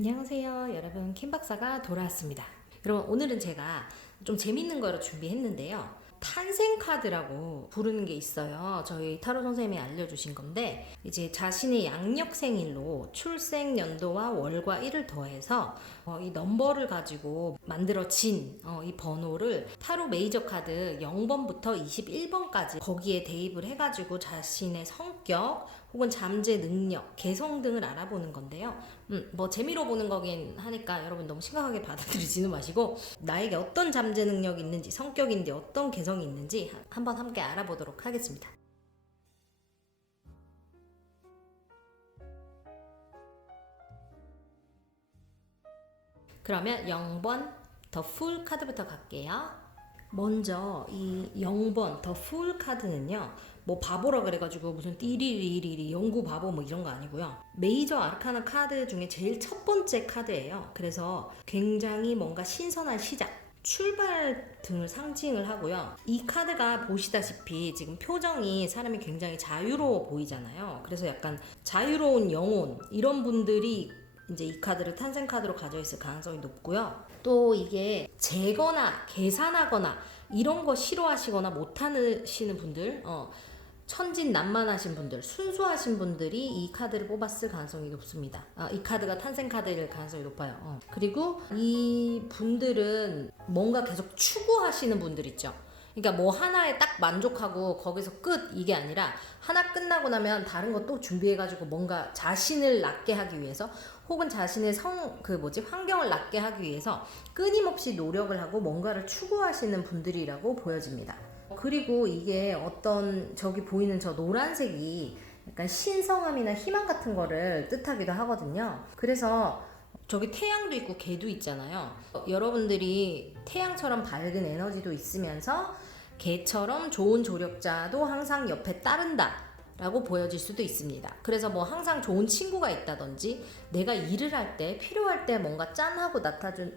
안녕하세요 여러분, 킴박사가 돌아왔습니다. 여러분, 오늘은 제가 좀 재밌는 거를 준비했는데요, 탄생카드라고 부르는 게 있어요. 저희 타로 선생님이 알려주신 건데, 이제 자신의 양력 생일로 출생 연도와 월과 일을 더해서 이 넘버를 가지고 만들어진 이 번호를 타로 메이저 카드 0번부터 21번까지 거기에 대입을 해가지고 자신의 성격 혹은 잠재 능력, 개성 등을 알아보는 건데요. 뭐 재미로 보는 거긴 하니까 여러분 너무 심각하게 받아들이지는 마시고, 나에게 어떤 잠재 능력이 있는지, 성격인지, 어떤 개성이 있는지 한번 함께 알아보도록 하겠습니다. 그러면 0번 더 풀 카드부터 갈게요. 먼저 이 0번 더 풀 카드는요, 뭐 바보라 그래가지고 무슨 띠리리리리 영구 바보 뭐 이런 거 아니고요, 메이저 아르카나 카드 중에 제일 첫 번째 카드예요. 그래서 굉장히 뭔가 신선한 시작, 출발 등을 상징을 하고요. 이 카드가 보시다시피 지금 표정이 사람이 굉장히 자유로워 보이잖아요. 그래서 약간 자유로운 영혼, 이런 분들이 이제 이 카드를 탄생 카드로 가져 있을 가능성이 높고요. 또 이게 재거나 계산하거나 이런 거 싫어하시거나 못하시는 분들, 천진난만하신 분들, 순수하신 분들이 이 카드를 뽑았을 가능성이 높습니다. 이 카드가 탄생 카드일 가능성이 높아요. 그리고 이 분들은 뭔가 계속 추구하시는 분들 있죠. 그러니까 뭐 하나에 딱 만족하고 거기서 끝, 이게 아니라 하나 끝나고 나면 다른 거 또 준비해가지고 뭔가 자신을 낫게 하기 위해서, 혹은 자신의 환경을 낫게 하기 위해서 끊임없이 노력을 하고 뭔가를 추구하시는 분들이라고 보여집니다. 그리고 이게 어떤, 저기 보이는 저 노란색이 약간 신성함이나 희망 같은 거를 뜻하기도 하거든요. 그래서 저기 태양도 있고 개도 있잖아요. 여러분들이 태양처럼 밝은 에너지도 있으면서 개처럼 좋은 조력자도 항상 옆에 따른다 라고 보여질 수도 있습니다. 그래서 뭐 항상 좋은 친구가 있다든지, 내가 일을 할 때 필요할 때 뭔가 짠하고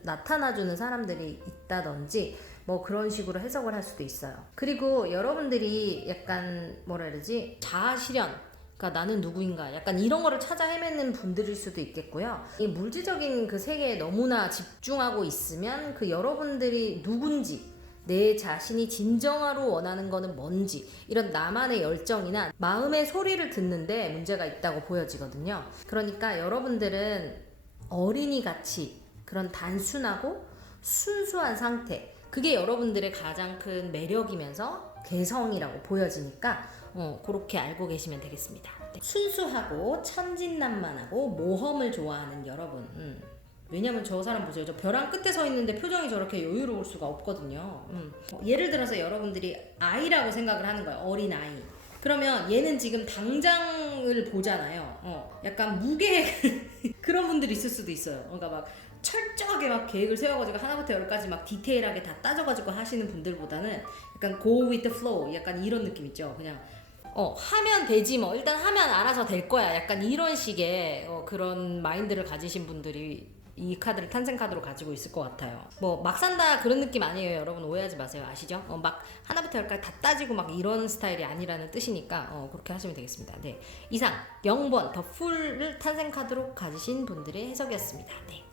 나타나주는 사람들이 있다든지, 뭐 그런 식으로 해석을 할 수도 있어요. 그리고 여러분들이 약간 뭐라 그러지, 자아실현, 그러니까 나는 누구인가, 약간 이런 거를 찾아 헤매는 분들일 수도 있겠고요. 이 물질적인 그 세계에 너무나 집중하고 있으면 그 여러분들이 누군지, 내 자신이 진정으로 원하는 거는 뭔지, 이런 나만의 열정이나 마음의 소리를 듣는데 문제가 있다고 보여지거든요. 그러니까 여러분들은 어린이같이 그런 단순하고 순수한 상태, 그게 여러분들의 가장 큰 매력이면서 개성이라고 보여지니까 그렇게 알고 계시면 되겠습니다. 네. 순수하고 천진난만하고 모험을 좋아하는 여러분, 왜냐면 저 사람 보세요. 저 벼랑 끝에 서 있는데 표정이 저렇게 여유로울 수가 없거든요. 예를 들어서 여러분들이 아이라고 생각을 하는 거예요. 어린 아이. 그러면 얘는 지금 당장을 보잖아요. 약간 무계 그런 분들이 있을 수도 있어요. 그러니까 막 철저하게 막 계획을 세워가지고 하나부터 열까지 막 디테일하게 다 따져가지고 하시는 분들보다는 약간 go with the flow, 약간 이런 느낌 있죠. 그냥 하면 되지 뭐, 일단 하면 알아서 될 거야, 약간 이런 식의 그런 마인드를 가지신 분들이 이 카드를 탄생 카드로 가지고 있을 것 같아요. 뭐 막 산다 그런 느낌 아니에요. 여러분 오해하지 마세요. 아시죠? 막 하나부터 열까지 다 따지고 막 이런 스타일이 아니라는 뜻이니까 그렇게 하시면 되겠습니다. 네, 이상 0번 더 풀을 탄생 카드로 가지신 분들의 해석이었습니다. 네.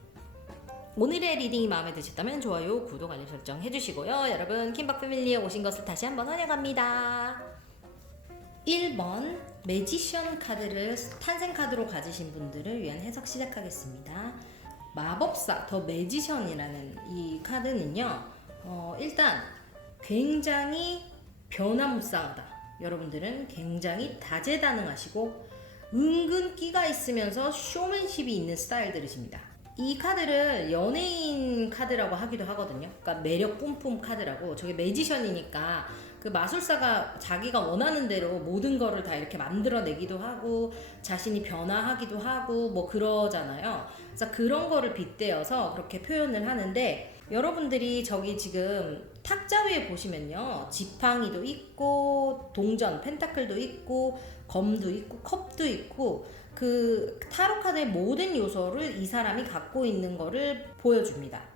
오늘의 리딩이 마음에 드셨다면 좋아요, 구독, 알림 설정 해주시고요. 여러분, 킴박 패밀리에 오신 것을 다시 한번 환영합니다. 1번 매지션 카드를 탄생 카드로 가지신 분들을 위한 해석 시작하겠습니다. 마법사 더 매지션이라는 이 카드는요, 일단 굉장히 변화무쌍하다. 여러분들은 굉장히 다재다능하시고 은근 끼가 있으면서 쇼맨십이 있는 스타일들이십니다. 이 카드를 연예인 카드라고 하기도 하거든요. 그러니까 매력 뿜뿜 카드라고. 저게 매지션이니까 그 마술사가 자기가 원하는 대로 모든 거를 다 이렇게 만들어내기도 하고 자신이 변화하기도 하고 뭐 그러잖아요. 그래서 그런 거를 빗대어서 그렇게 표현을 하는데, 여러분들이 저기 지금 탁자 위에 보시면요, 지팡이도 있고 동전 펜타클도 있고 검도 있고 컵도 있고, 그 타로 카드의 모든 요소를 이 사람이 갖고 있는 거를 보여줍니다.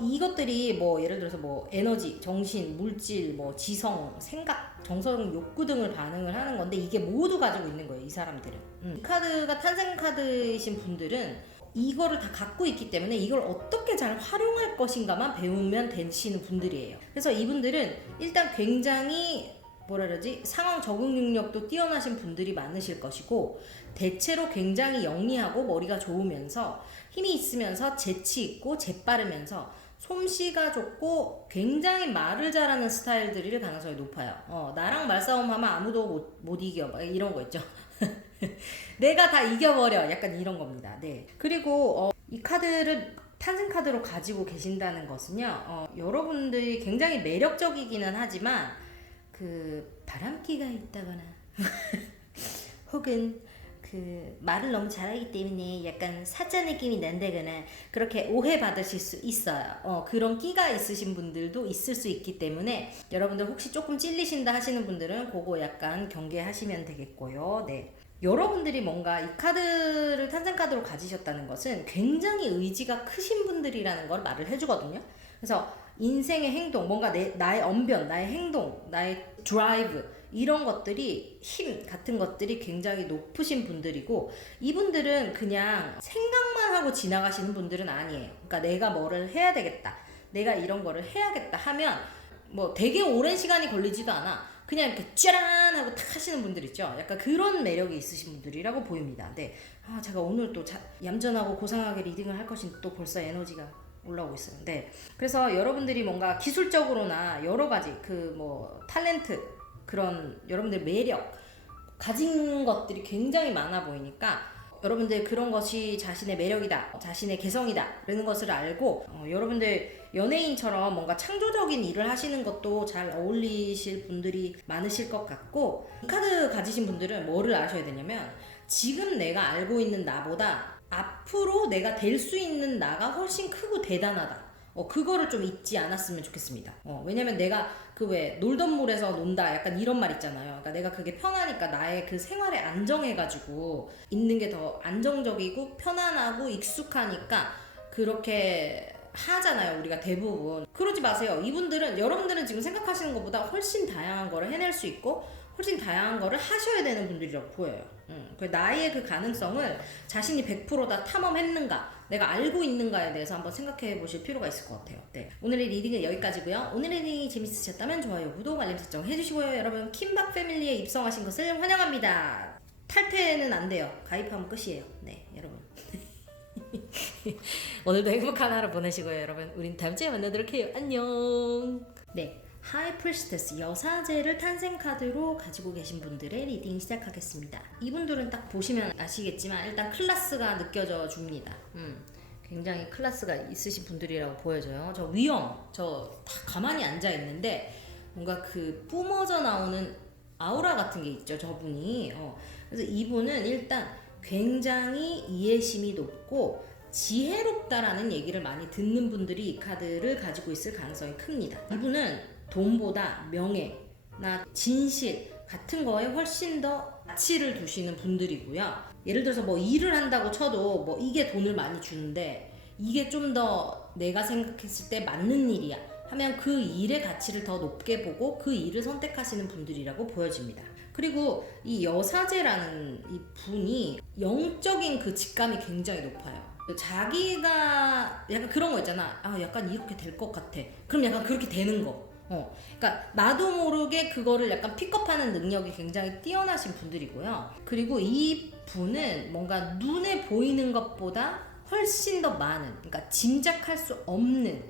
이것들이 뭐 예를 들어서 뭐 에너지, 정신, 물질, 뭐 지성, 생각, 정서적 욕구 등을 반응을 하는 건데, 이게 모두 가지고 있는 거예요, 이 사람들은. 이 카드가 탄생 카드이신 분들은 이거를 다 갖고 있기 때문에 이걸 어떻게 잘 활용할 것인가만 배우면 되시는 분들이에요. 그래서 이분들은 일단 굉장히 뭐라 그러지? 상황 적응 능력도 뛰어나신 분들이 많으실 것이고, 대체로 굉장히 영리하고 머리가 좋으면서 힘이 있으면서 재치 있고 재빠르면서 솜씨가 좋고 굉장히 말을 잘하는 스타일들일 가능성이 높아요. 나랑 말싸움하면 아무도 못 이겨, 막 이런 거 있죠. 내가 다 이겨버려, 약간 이런 겁니다. 네. 그리고 이 카드를 탄생 카드로 가지고 계신다는 것은요, 여러분들이 굉장히 매력적이기는 하지만 그 바람기가 있다거나 혹은 그 말을 너무 잘하기 때문에 약간 사자 느낌이 난다거나 그렇게 오해받으실 수 있어요. 그런 끼가 있으신 분들도 있을 수 있기 때문에 여러분들 혹시 조금 찔리신다 하시는 분들은 그거 약간 경계하시면 되겠고요. 네. 여러분들이 뭔가 이 카드를 탄생 카드로 가지셨다는 것은 굉장히 의지가 크신 분들이라는 걸 말을 해주거든요. 그래서 인생의 행동, 뭔가 나의 언변, 나의 행동, 나의 드라이브, 이런 것들이, 힘 같은 것들이 굉장히 높으신 분들이고, 이분들은 그냥 생각만 하고 지나가시는 분들은 아니에요. 그러니까 내가 뭐를 해야 되겠다, 내가 이런 거를 해야겠다 하면 뭐 되게 오랜 시간이 걸리지도 않아. 그냥 이렇게 짜란 하고 탁 하시는 분들 있죠. 약간 그런 매력이 있으신 분들이라고 보입니다. 네. 제가 오늘 또 얌전하고 고상하게 리딩을 할 것인데 또 벌써 에너지가 올라오고 있어요. 네. 그래서 여러분들이 뭔가 기술적으로나 여러 가지 그 뭐 탤런트, 그런 여러분들 매력 가진 것들이 굉장히 많아 보이니까 여러분들 그런 것이 자신의 매력이다, 자신의 개성이다 라는 것을 알고 여러분들 연예인처럼 뭔가 창조적인 일을 하시는 것도 잘 어울리실 분들이 많으실 것 같고, 이 카드 가지신 분들은 뭐를 아셔야 되냐면 지금 내가 알고 있는 나보다 앞으로 내가 될 수 있는 나가 훨씬 크고 대단하다. 그거를 좀 잊지 않았으면 좋겠습니다. 왜냐면 내가 그 왜 놀던 물에서 논다 약간 이런 말 있잖아요. 그러니까 내가 그게 편하니까 나의 그 생활에 안정해가지고 있는 게 더 안정적이고 편안하고 익숙하니까 그렇게 하잖아요, 우리가 대부분. 그러지 마세요. 여러분들은 지금 생각하시는 것보다 훨씬 다양한 거를 해낼 수 있고 훨씬 다양한 거를 하셔야 되는 분들이라고 보여요. 나의 그 가능성을 자신이 100%다 탐험했는가, 내가 알고 있는가에 대해서 한번 생각해 보실 필요가 있을 것 같아요. 네. 오늘의 리딩은 여기까지고요. 오늘의 리딩이 재밌으셨다면 좋아요, 구독, 알림 설정 해주시고요. 여러분 킴박 패밀리에 입성하신 것을 환영합니다. 탈퇴는 안 돼요. 가입하면 끝이에요. 네, 여러분. 오늘도 행복한 하루 보내시고요. 여러분, 우린 다음 주에 만나도록 해요. 안녕. 네. 하이 프리스테스 여사제를 탄생 카드로 가지고 계신 분들의 리딩 시작하겠습니다. 이분들은 딱 보시면 아시겠지만 일단 클래스가 느껴져 줍니다. 굉장히 클래스가 있으신 분들이라고 보여져요. 저 위험, 저 다 가만히 앉아 있는데 뭔가 그 뿜어져 나오는 아우라 같은 게 있죠, 저분이. 그래서 이분은 일단 굉장히 이해심이 높고 지혜롭다라는 얘기를 많이 듣는 분들이 이 카드를 가지고 있을 가능성이 큽니다. 이분은 돈보다 명예나 진실 같은 거에 훨씬 더 가치를 두시는 분들이고요. 예를 들어서 뭐 일을 한다고 쳐도 뭐 이게 돈을 많이 주는데 이게 좀 더 내가 생각했을 때 맞는 일이야 하면 그 일의 가치를 더 높게 보고 그 일을 선택하시는 분들이라고 보여집니다. 그리고 이 여사제라는 이 분이 영적인 그 직감이 굉장히 높아요. 자기가 약간 그런 거 있잖아. 약간 이렇게 될 것 같아. 그럼 약간 그렇게 되는 거. 그러니까 나도 모르게 그거를 약간 픽업하는 능력이 굉장히 뛰어나신 분들이고요. 그리고 이 분은 뭔가 눈에 보이는 것보다 훨씬 더 많은, 그러니까 짐작할 수 없는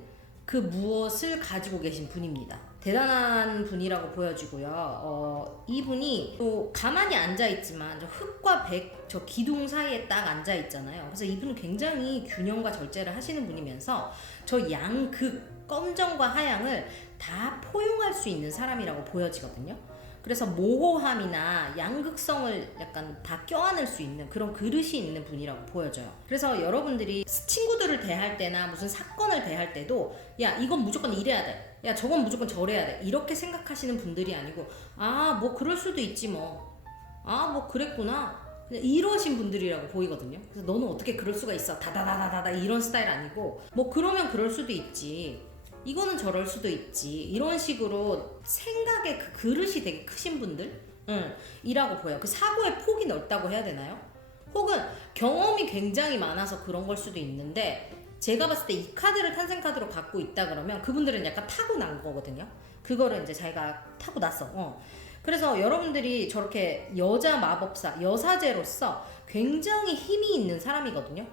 그 무엇을 가지고 계신 분입니다. 대단한 분이라고 보여지고요. 이분이 또 가만히 앉아있지만 저 흙과 백, 저 기둥 사이에 딱 앉아있잖아요. 그래서 이분은 굉장히 균형과 절제를 하시는 분이면서 저 양극, 검정과 하양을 다 포용할 수 있는 사람이라고 보여지거든요. 그래서 모호함이나 양극성을 약간 다 껴안을 수 있는 그런 그릇이 있는 분이라고 보여져요. 그래서 여러분들이 친구들을 대할 때나 무슨 사건을 대할 때도 야, 이건 무조건 이래야 돼, 야, 저건 무조건 저래야 돼, 이렇게 생각하시는 분들이 아니고 뭐 그럴 수도 있지 뭐, 뭐 그랬구나, 이러신 분들이라고 보이거든요. 그래서 너는 어떻게 그럴 수가 있어, 다다다다다다 이런 스타일 아니고 뭐 그러면 그럴 수도 있지, 이거는 저럴 수도 있지, 이런 식으로 생각의 그 그릇이 되게 크신 분들 이라고 보여요. 그 사고의 폭이 넓다고 해야 되나요? 혹은 경험이 굉장히 많아서 그런 걸 수도 있는데, 제가 봤을 때 이 카드를 탄생 카드로 갖고 있다 그러면 그분들은 약간 타고난 거거든요. 그거를 이제 자기가 타고났어. 그래서 여러분들이 저렇게 여자 마법사, 여사제로서 굉장히 힘이 있는 사람이거든요.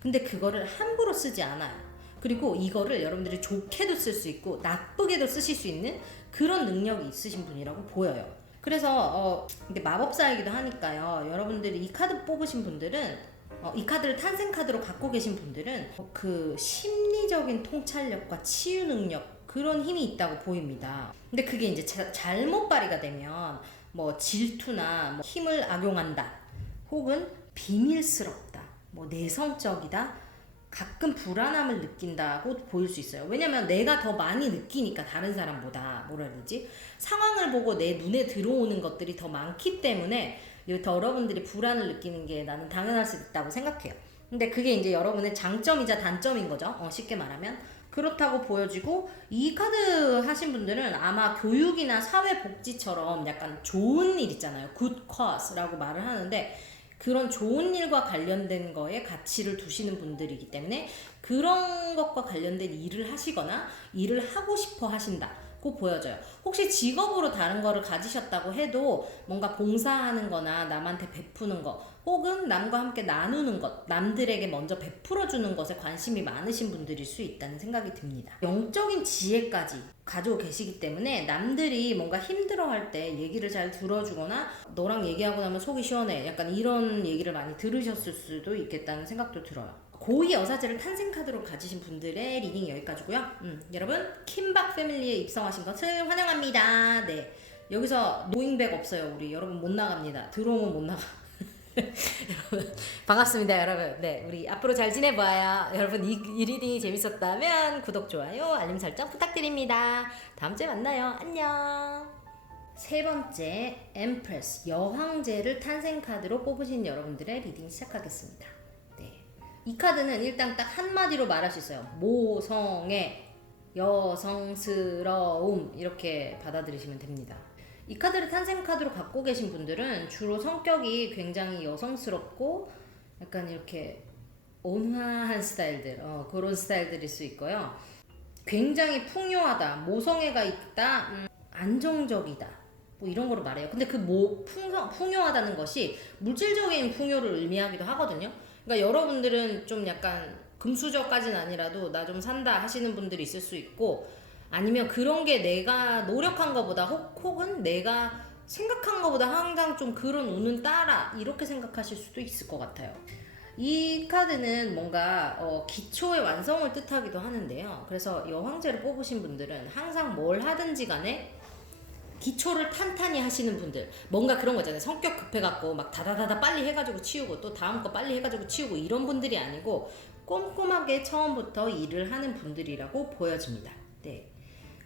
근데 그거를 함부로 쓰지 않아요. 그리고 이거를 여러분들이 좋게도 쓸 수 있고 나쁘게도 쓰실 수 있는 그런 능력이 있으신 분이라고 보여요. 그래서 이게 마법사이기도 하니까요. 여러분들이 이 카드 뽑으신 분들은 이 카드를 탄생 카드로 갖고 계신 분들은 그 심리적인 통찰력과 치유 능력, 그런 힘이 있다고 보입니다. 근데 그게 이제 잘못 발휘가 되면 뭐 질투나 뭐 힘을 악용한다, 혹은 비밀스럽다, 뭐 내성적이다, 가끔 불안함을 느낀다고 보일 수 있어요. 왜냐면 내가 더 많이 느끼니까, 다른 사람보다 뭐라 해야 되지? 상황을 보고 내 눈에 들어오는 것들이 더 많기 때문에 더 여러분들이 불안을 느끼는 게 나는 당연할 수 있다고 생각해요. 근데 그게 이제 여러분의 장점이자 단점인 거죠. 쉽게 말하면. 그렇다고 보여지고, 이 카드 하신 분들은 아마 교육이나 사회복지처럼 약간 좋은 일 있잖아요. good cause라고 말을 하는데, 그런 좋은 일과 관련된 거에 가치를 두시는 분들이기 때문에 그런 것과 관련된 일을 하시거나 일을 하고 싶어 하신다고 보여져요. 혹시 직업으로 다른 거를 가지셨다고 해도 뭔가 봉사하는 거나 남한테 베푸는 거, 혹은 남과 함께 나누는 것, 남들에게 먼저 베풀어 주는 것에 관심이 많으신 분들일 수 있다는 생각이 듭니다. 영적인 지혜까지 가지고 계시기 때문에 남들이 뭔가 힘들어할 때 얘기를 잘 들어주거나, 너랑 얘기하고 나면 속이 시원해, 약간 이런 얘기를 많이 들으셨을 수도 있겠다는 생각도 들어요. 고위 여사제를 탄생 카드로 가지신 분들의 리딩이 여기까지고요. 여러분, 킴박 패밀리에 입성하신 것을 환영합니다. 네, 여기서 노잉백 없어요. 우리 여러분 못 나갑니다. 들어오면 못 나가. 여러분 반갑습니다. 여러분, 네, 우리 앞으로 잘 지내봐요. 여러분, 이 리딩이 재밌었다면 구독, 좋아요, 알림 설정 부탁드립니다. 다음 주에 만나요. 안녕. 세 번째, 엠프레스, 여황제를 탄생 카드로 뽑으신 여러분들의 리딩 시작하겠습니다. 네, 이 카드는 일단 딱 한마디로 말할 수 있어요. 모성애, 여성스러움, 이렇게 받아들이시면 됩니다. 이 카드를 탄생 카드로 갖고 계신 분들은 주로 성격이 굉장히 여성스럽고 약간 이렇게 온화한 스타일들, 그런 스타일들일 수 있고요. 굉장히 풍요하다, 모성애가 있다, 안정적이다, 뭐 이런 거를 말해요. 근데 그 풍요하다는 것이 물질적인 풍요를 의미하기도 하거든요. 그러니까 여러분들은 좀 약간 금수저까지는 아니라도 나 좀 산다 하시는 분들이 있을 수 있고, 아니면 그런 게 내가 노력한 것보다 혹은 내가 생각한 것보다 항상 좀 그런 운은 따라, 이렇게 생각하실 수도 있을 것 같아요. 이 카드는 뭔가 기초의 완성을 뜻하기도 하는데요. 그래서 여황제를 뽑으신 분들은 항상 뭘 하든지 간에 기초를 탄탄히 하시는 분들, 뭔가 그런 거잖아요. 성격 급해갖고 막 다다다다 빨리 해가지고 치우고 또 다음 거 빨리 해가지고 치우고, 이런 분들이 아니고 꼼꼼하게 처음부터 일을 하는 분들이라고 보여집니다. 네.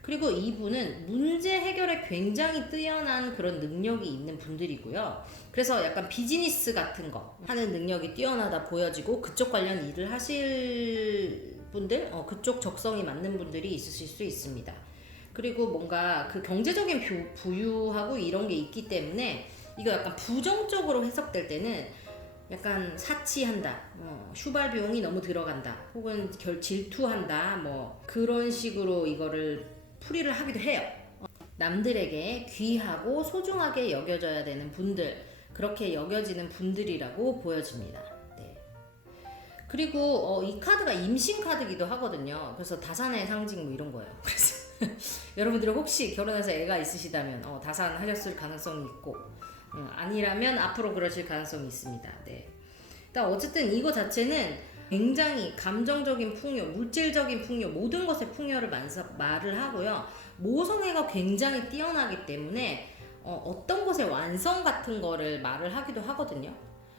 그리고 이분은 문제 해결에 굉장히 뛰어난 그런 능력이 있는 분들이고요. 그래서 약간 비즈니스 같은 거 하는 능력이 뛰어나다 보여지고, 그쪽 관련 일을 하실 분들, 그쪽 적성이 맞는 분들이 있으실 수 있습니다. 그리고 뭔가 그 경제적인 부유하고 이런 게 있기 때문에, 이거 약간 부정적으로 해석될 때는 약간 사치한다, 슈발 비용이 너무 들어간다, 혹은 질투한다, 뭐 그런 식으로 이거를 풀이를 하기도 해요. 남들에게 귀하고 소중하게 여겨져야 되는 분들, 그렇게 여겨지는 분들이라고 보여집니다. 네. 그리고 이 카드가 임신 카드기도 하거든요. 그래서 다산의 상징 뭐 이런 거예요. 그래서 여러분들이 혹시 결혼해서 애가 있으시다면 다산하셨을 가능성이 있고, 아니라면 앞으로 그러실 가능성이 있습니다. 네. 일단 어쨌든 이거 자체는 굉장히 감정적인 풍요, 물질적인 풍요, 모든 것의 풍요를 말을 하고요. 모성애가 굉장히 뛰어나기 때문에 어떤 것의 완성 같은 거를 말을 하기도 하거든요.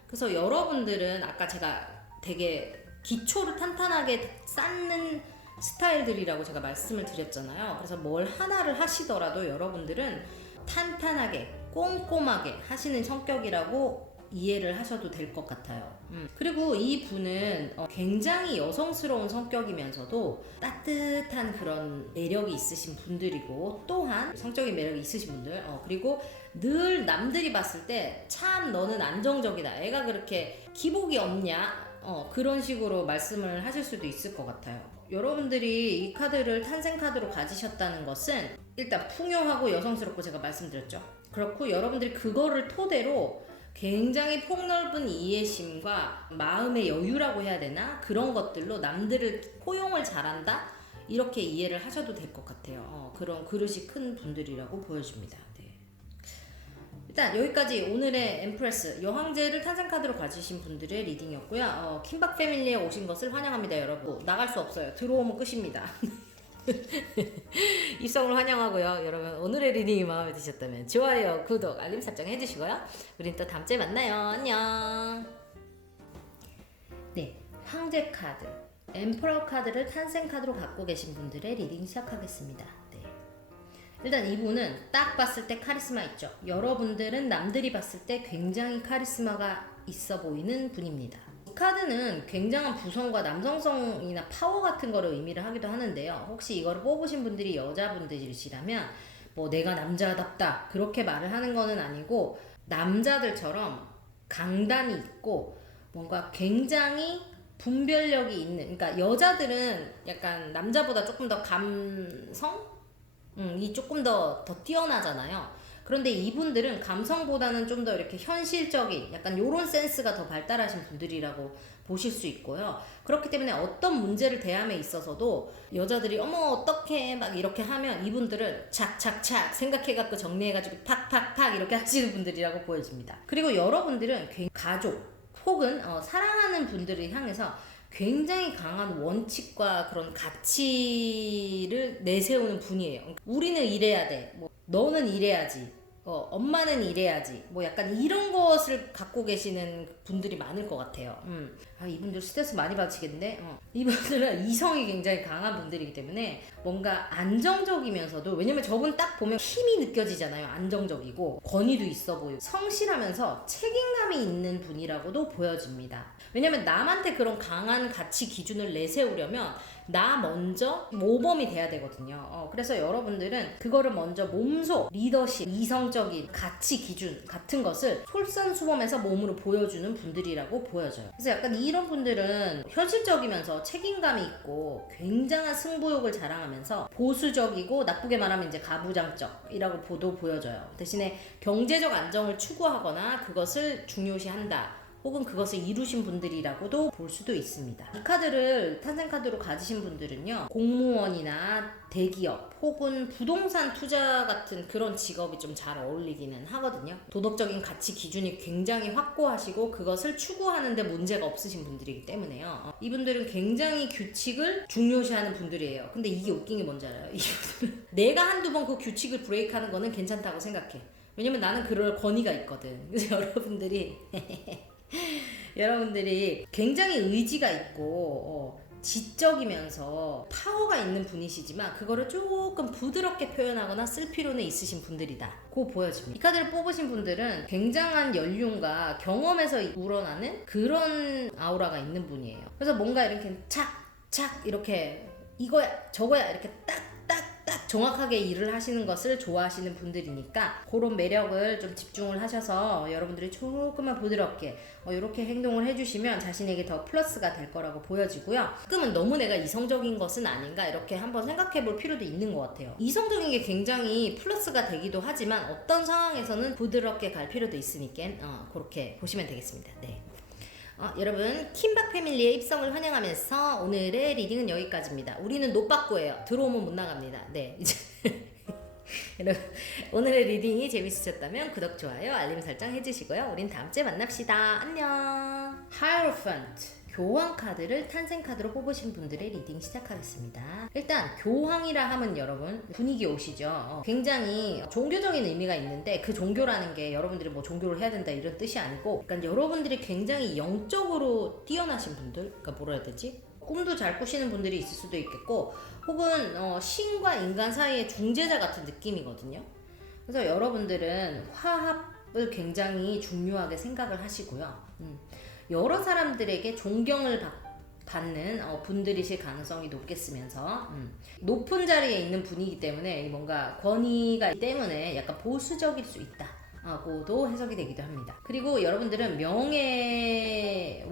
그래서 여러분들은 아까 제가 되게 기초를 탄탄하게 쌓는 스타일들이라고 제가 말씀을 드렸잖아요. 그래서 뭘 하나를 하시더라도 여러분들은 탄탄하게 꼼꼼하게 하시는 성격이라고 이해를 하셔도 될 것 같아요. 그리고 이 분은 굉장히 여성스러운 성격이면서도 따뜻한 그런 매력이 있으신 분들이고, 또한 성적인 매력이 있으신 분들, 그리고 늘 남들이 봤을 때 참 너는 안정적이다. 애가 그렇게 기복이 없냐? 그런 식으로 말씀을 하실 수도 있을 것 같아요. 여러분들이 이 카드를 탄생 카드로 가지셨다는 것은 일단 풍요하고 여성스럽고 제가 말씀드렸죠. 그렇고 여러분들이 그거를 토대로 굉장히 폭넓은 이해심과 마음의 여유라고 해야 되나? 그런 것들로 남들을 포용을 잘한다? 이렇게 이해를 하셔도 될 것 같아요. 그런 그릇이 큰 분들이라고 보여집니다. 네. 일단 여기까지 오늘의 엠프레스 여황제를 탄생카드로 가지신 분들의 리딩이었고요. 킴박 패밀리에 오신 것을 환영합니다. 여러분 나갈 수 없어요. 들어오면 끝입니다. 입성을 환영하고요. 여러분 오늘의 리딩이 마음에 드셨다면 좋아요, 구독, 알림 설정 해주시고요. 우린 또 다음 주에 만나요. 안녕. 네, 황제 카드, 엠퍼러 카드를 탄생 카드로 갖고 계신 분들의 리딩 시작하겠습니다. 네. 일단 이분은 딱 봤을 때 카리스마 있죠. 여러분들은 남들이 봤을 때 굉장히 카리스마가 있어 보이는 분입니다. 이 카드는 굉장한 부성과 남성성이나 파워 같은 거를 의미를 하기도 하는데요. 혹시 이걸 뽑으신 분들이 여자분들이시라면 뭐 내가 남자답다 그렇게 말을 하는 거는 아니고 남자들처럼 강단이 있고 뭔가 굉장히 분별력이 있는, 그러니까 여자들은 약간 남자보다 조금 더 감성? 이 조금 더 뛰어나잖아요. 그런데 이분들은 감성보다는 좀 더 이렇게 현실적인 약간 요런 센스가 더 발달하신 분들이라고 보실 수 있고요. 그렇기 때문에 어떤 문제를 대함에 있어서도 여자들이 어머 어떡해 막 이렇게 하면 이분들은 착착착 생각해갖고 정리해가지고 팍팍팍 이렇게 하시는 분들이라고 보여집니다. 그리고 여러분들은 가족 혹은 사랑하는 분들을 향해서 굉장히 강한 원칙과 그런 가치를 내세우는 분이에요. 우리는 이래야 돼. 뭐 너는 이래야지. 엄마는 이래야지. 뭐 약간 이런 것을 갖고 계시는 분들이 많을 것 같아요. 이분들 스트레스 많이 받으시겠는데? 이분들은 이성이 굉장히 강한 분들이기 때문에 뭔가 안정적이면서도, 왜냐면 저분 딱 보면 힘이 느껴지잖아요. 안정적이고 권위도 있어 보이고 성실하면서 책임감이 있는 분이라고도 보여집니다. 왜냐면 남한테 그런 강한 가치 기준을 내세우려면 나 먼저 모범이 돼야 되거든요. 그래서 여러분들은 그거를 먼저 몸소 리더십, 이성적인 가치 기준 같은 것을 솔선수범해서 몸으로 보여주는 분들이라고 보여져요. 그래서 약간 이런 분들은 현실적이면서 책임감이 있고 굉장한 승부욕을 자랑하면서 보수적이고 나쁘게 말하면 이제 가부장적이라고 보여져요. 대신에 경제적 안정을 추구하거나 그것을 중요시한다. 혹은 그것을 이루신 분들이라고도 볼 수도 있습니다. 이 카드를 탄생카드로 가지신 분들은요, 공무원이나 대기업 혹은 부동산 투자 같은 그런 직업이 좀 잘 어울리기는 하거든요. 도덕적인 가치 기준이 굉장히 확고하시고 그것을 추구하는데 문제가 없으신 분들이기 때문에요. 이분들은 굉장히 규칙을 중요시하는 분들이에요. 근데 이게 웃긴 게 뭔지 알아요? 이분들은 내가 한두 번 그 규칙을 브레이크하는 거는 괜찮다고 생각해. 왜냐면 나는 그럴 권위가 있거든. 그래서 여러분들이 굉장히 의지가 있고 지적이면서 파워가 있는 분이시지만 그거를 조금 부드럽게 표현하거나 쓸 필요는 있으신 분들이다 고 보여집니다. 이 카드를 뽑으신 분들은 굉장한 연륜과 경험에서 우러나는 그런 아우라가 있는 분이에요. 그래서 뭔가 이렇게 착착 이렇게 이거야 저거야 이렇게 딱 정확하게 일을 하시는 것을 좋아하시는 분들이니까 그런 매력을 좀 집중을 하셔서 여러분들이 조금만 부드럽게 이렇게 행동을 해주시면 자신에게 더 플러스가 될 거라고 보여지고요. 가끔은 너무 내가 이성적인 것은 아닌가 이렇게 한번 생각해 볼 필요도 있는 것 같아요. 이성적인 게 굉장히 플러스가 되기도 하지만 어떤 상황에서는 부드럽게 갈 필요도 있으니까 그렇게 보시면 되겠습니다. 네. 여러분 킴박 패밀리의 입성을 환영하면서 오늘의 리딩은 여기까지입니다. 우리는 노빠꾸예요. 들어오면 못 나갑니다. 네, 이제 여러분 오늘의 리딩이 재밌으셨다면 구독, 좋아요, 알림 설정 해주시고요. 우린 다음 주에 만납시다. 안녕. 하이로펀트 교황 카드를 탄생 카드로 뽑으신 분들의 리딩 시작하겠습니다. 일단 교황이라 하면 여러분 분위기 오시죠? 굉장히 종교적인 의미가 있는데 그 종교라는 게 여러분들이 뭐 종교를 해야 된다 이런 뜻이 아니고, 그러니까 여러분들이 굉장히 영적으로 뛰어나신 분들, 그러니까 뭐라 해야 되지? 꿈도 잘 꾸시는 분들이 있을 수도 있겠고, 혹은 신과 인간 사이의 중재자 같은 느낌이거든요. 그래서 여러분들은 화합을 굉장히 중요하게 생각을 하시고요. 여러 사람들에게 존경을 받는 분들이실 가능성이 높겠으면서 높은 자리에 있는 분이기 때문에 뭔가 권위가 때문에 약간 보수적일 수 있다. 고도 해석이 되기도 합니다. 그리고 여러분들은 명예와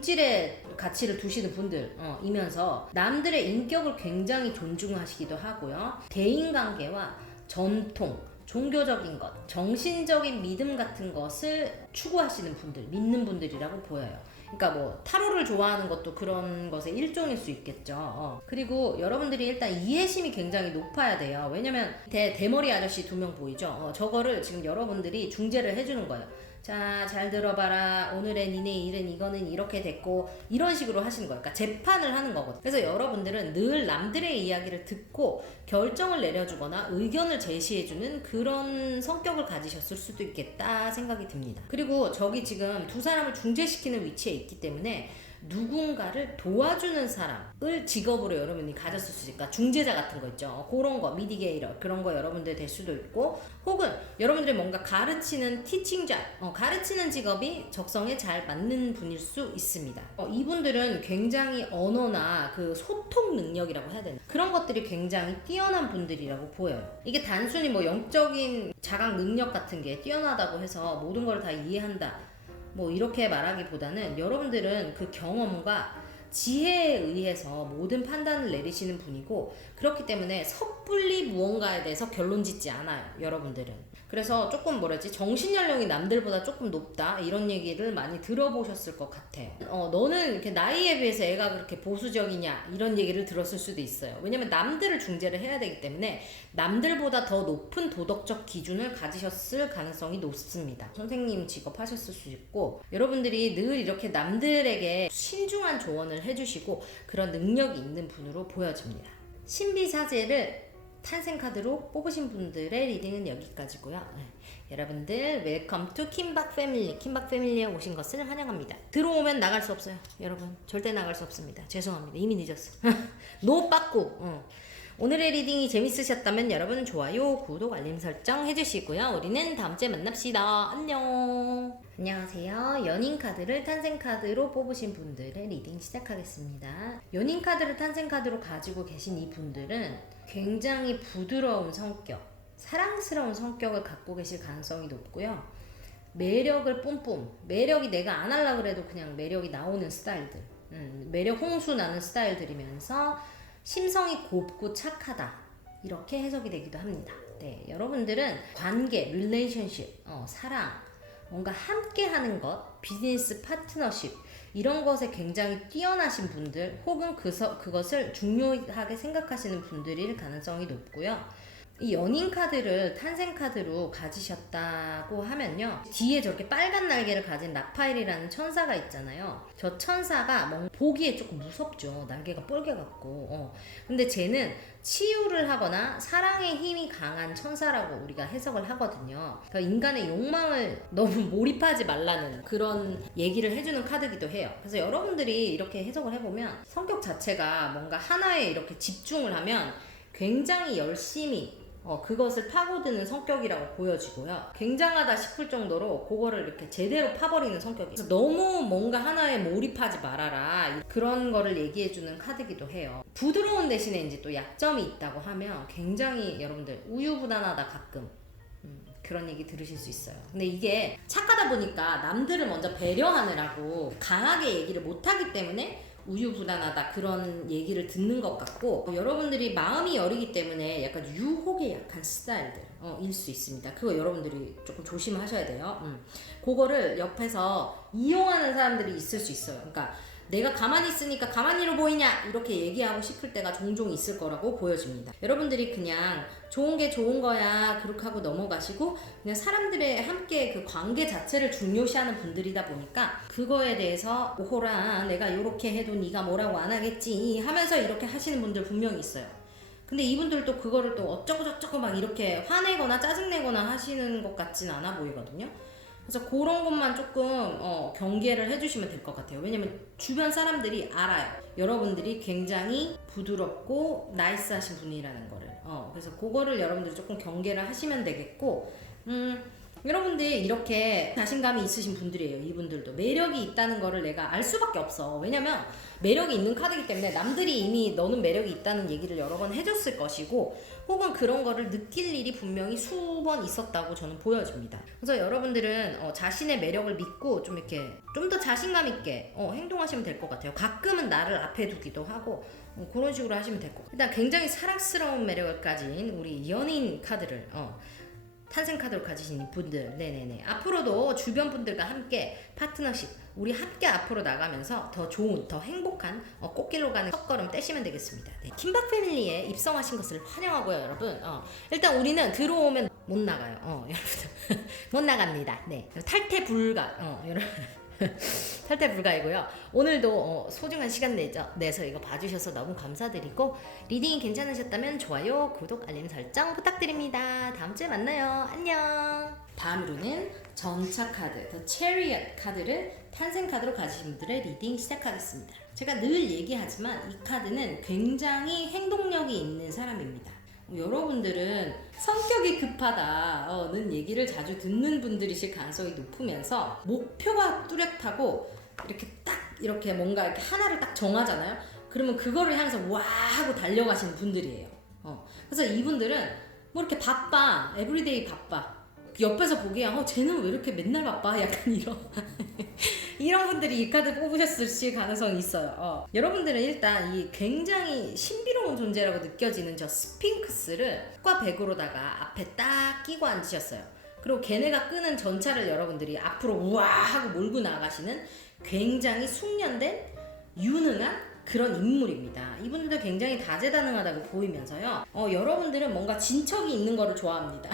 질의 가치를 두시는 분들이면서 남들의 인격을 굉장히 존중하시기도 하고요. 대인관계와 전통, 종교적인 것, 정신적인 믿음 같은 것을 추구하시는 분들, 믿는 분들이라고 보여요. 그러니까 뭐 타로를 좋아하는 것도 그런 것의 일종일 수 있겠죠. 그리고 여러분들이 일단 이해심이 굉장히 높아야 돼요. 왜냐면 대머리 아저씨 2명 보이죠? 저거를 지금 여러분들이 중재를 해주는 거예요. 자, 잘 들어봐라. 오늘의 니네 일은 이거는 이렇게 됐고, 이런 식으로 하시는 거예요. 그러니까 재판을 하는 거거든요. 그래서 여러분들은 늘 남들의 이야기를 듣고 결정을 내려주거나 의견을 제시해주는 그런 성격을 가지셨을 수도 있겠다 생각이 듭니다. 그리고 저기 지금 두 사람을 중재시키는 위치에 있기 때문에 누군가를 도와주는 사람을 직업으로 여러분이 가졌을 수 있으니까 중재자 같은 거 있죠. 그런 거, 미디게이터 그런 거 여러분들 될 수도 있고, 혹은 여러분들이 뭔가 가르치는 티칭자, 가르치는 직업이 적성에 잘 맞는 분일 수 있습니다. 이분들은 굉장히 언어나 그 소통 능력이라고 해야 되나, 그런 것들이 굉장히 뛰어난 분들이라고 보여요. 이게 단순히 뭐 영적인 자각 능력 같은 게 뛰어나다고 해서 모든 걸 다 이해한다, 뭐 이렇게 말하기보다는 여러분들은 그 경험과 지혜에 의해서 모든 판단을 내리시는 분이고, 그렇기 때문에 섣불리 무언가에 대해서 결론 짓지 않아요, 여러분들은. 그래서 조금 정신연령이 남들보다 조금 높다 이런 얘기를 많이 들어보셨을 것 같아요. 너는 이렇게 나이에 비해서 애가 그렇게 보수적이냐 이런 얘기를 들었을 수도 있어요. 왜냐면 남들을 중재를 해야 되기 때문에 남들보다 더 높은 도덕적 기준을 가지셨을 가능성이 높습니다. 선생님 직업 하셨을 수 있고, 여러분들이 늘 이렇게 남들에게 신중한 조언을 해주시고 그런 능력이 있는 분으로 보여집니다. 신비사제를 탄생카드로 뽑으신 분들의 리딩은 여기까지고요. 여러분들 웰컴 투 킴박 패밀리. 킴박 패밀리에 오신 것을 환영합니다. 들어오면 나갈 수 없어요, 여러분. 절대 나갈 수 없습니다. 죄송합니다. 이미 늦었어. 노 빠꾸. 오늘의 리딩이 재밌으셨다면 여러분 좋아요, 구독, 알림 설정 해주시고요. 우리는 다음주에 만납시다. 안녕. 안녕하세요. 연인카드를 탄생카드로 뽑으신 분들의 리딩 시작하겠습니다. 연인카드를 탄생카드로 가지고 계신 이 분들은 굉장히 부드러운 성격, 사랑스러운 성격을 갖고 계실 가능성이 높고요. 매력을 뿜뿜, 매력이 내가 안 하려고 그래도 그냥 매력이 나오는 스타일들, 매력 홍수 나는 스타일들이면서 심성이 곱고 착하다, 이렇게 해석이 되기도 합니다. 네, 여러분들은 관계, 릴레이션십, 사랑, 뭔가 함께 하는 것, 비즈니스 파트너십, 이런 것에 굉장히 뛰어나신 분들, 혹은 그것을 중요하게 생각하시는 분들일 가능성이 높고요. 이 연인 카드를 탄생 카드로 가지셨다고 하면요, 뒤에 저렇게 빨간 날개를 가진 라파엘이라는 천사가 있잖아요. 저 천사가 보기에 조금 무섭죠. 날개가 뻘개갖고. 근데 쟤는 치유를 하거나 사랑의 힘이 강한 천사라고 우리가 해석을 하거든요. 그러니까 인간의 욕망을 너무 몰입하지 말라는 그런 얘기를 해주는 카드기도 해요. 그래서 여러분들이 이렇게 해석을 해보면 성격 자체가 뭔가 하나에 이렇게 집중을 하면 굉장히 열심히 그것을 파고드는 성격이라고 보여지고요. 굉장하다 싶을 정도로 그거를 이렇게 제대로 파버리는 성격이에요. 그래서 너무 뭔가 하나에 몰입하지 말아라, 그런 거를 얘기해주는 카드기도 해요. 부드러운 대신에 이제 또 약점이 있다고 하면 굉장히 여러분들 우유부단하다 가끔, 그런 얘기 들으실 수 있어요. 근데 이게 착하다 보니까 남들을 먼저 배려하느라고 강하게 얘기를 못하기 때문에 우유부단하다 그런 얘기를 듣는 것 같고, 여러분들이 마음이 여리기 때문에 약간 유혹에 약한 스타일들 일 수 있습니다. 그거 여러분들이 조금 조심하셔야 돼요. 그거를 옆에서 이용하는 사람들이 있을 수 있어요. 그러니까 내가 가만히 있으니까 가만히로 보이냐 이렇게 얘기하고 싶을 때가 종종 있을 거라고 보여집니다. 여러분들이 그냥 좋은 게 좋은 거야 그렇게 하고 넘어가시고, 그냥 사람들의 함께 그 관계 자체를 중요시하는 분들이다 보니까 그거에 대해서 오호라 내가 요렇게 해도 네가 뭐라고 안 하겠지 하면서 이렇게 하시는 분들 분명히 있어요. 근데 이분들도 그거를 또 어쩌고저쩌고 막 이렇게 화내거나 짜증내거나 하시는 것 같진 않아 보이거든요. 그래서 그런 것만 조금 경계를 해주시면 될 것 같아요. 왜냐면 주변 사람들이 알아요. 여러분들이 굉장히 부드럽고 나이스하신 분이라는 거를. 그래서 그거를 여러분들이 조금 경계를 하시면 되겠고, 여러분들 이렇게 자신감이 있으신 분들이에요. 이분들도 매력이 있다는 거를 내가 알 수밖에 없어. 왜냐면 매력이 있는 카드이기 때문에 남들이 이미 너는 매력이 있다는 얘기를 여러 번 해줬을 것이고, 혹은 그런 거를 느낄 일이 분명히 수번 있었다고 저는 보여집니다. 그래서 여러분들은 자신의 매력을 믿고 좀 이렇게 좀 더 자신감 있게 행동하시면 될 것 같아요. 가끔은 나를 앞에 두기도 하고 그런 식으로 하시면 될 것 같아요. 일단 굉장히 사랑스러운 매력을 가진 우리 연인 카드를 탄생 카드를 가지신 분들, 네네네. 앞으로도 주변 분들과 함께 파트너십, 우리 함께 앞으로 나가면서 더 좋은, 더 행복한 꽃길로 가는 첫걸음 떼시면 되겠습니다. 네. 킴박 패밀리에 입성하신 것을 환영하고요, 여러분. 일단 우리는 들어오면 못 나가요. 여러분 못 나갑니다. 네, 탈퇴 불가. 여러분. 탈퇴 불가이고요. 오늘도 소중한 시간 내서 이거 봐주셔서 너무 감사드리고, 리딩이 괜찮으셨다면 좋아요, 구독, 알림 설정 부탁드립니다. 다음 주에 만나요. 안녕. 다음으로는 전차 카드, The Chariot 카드를 탄생 카드로 가지신 분들의 리딩 시작하겠습니다. 제가 늘 얘기하지만 이 카드는 굉장히 행동력이 있는 사람입니다. 여러분들은 성격이 급하다는 얘기를 자주 듣는 분들이실 가능성이 높으면서 목표가 뚜렷하고 이렇게 뭔가 이렇게 하나를 딱 정하잖아요. 그러면 그거를 향해서 와 하고 달려가시는 분들이에요. 그래서 이분들은 뭐 이렇게 바빠, 에브리데이 바빠. 옆에서 보기에 쟤는 왜 이렇게 맨날 바빠? 약간 이런 분들이 이 카드 뽑으셨을 가능성이 있어요. 여러분들은 일단 이 굉장히 신비로운 존재라고 느껴지는 저 스핑크스를 과 백으로다가 앞에 딱 끼고 앉으셨어요. 그리고 걔네가 끄는 전차를 여러분들이 앞으로 우와 하고 몰고 나가시는 굉장히 숙련된 유능한 그런 인물입니다. 이분들도 굉장히 다재다능하다고 보이면서요. 여러분들은 뭔가 진척이 있는 거를 좋아합니다.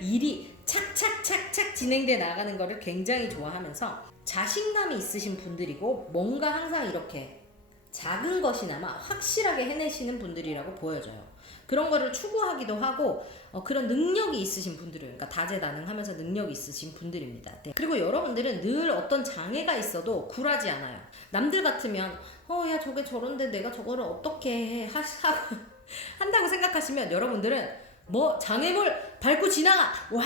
일이 착착착착 진행돼 나가는 거를 굉장히 좋아하면서 자신감이 있으신 분들이고, 뭔가 항상 이렇게 작은 것이나마 확실하게 해내시는 분들이라고 보여져요. 그런 거를 추구하기도 하고 그런 능력이 있으신 분들이에요. 그러니까 다재다능하면서 능력이 있으신 분들입니다. 네. 그리고 여러분들은 늘 어떤 장애가 있어도 굴하지 않아요. 남들 같으면 야 저게 저런데 내가 저거를 어떻게 하고 한다고 생각하시면, 여러분들은 뭐 장애물 밟고 지나가 와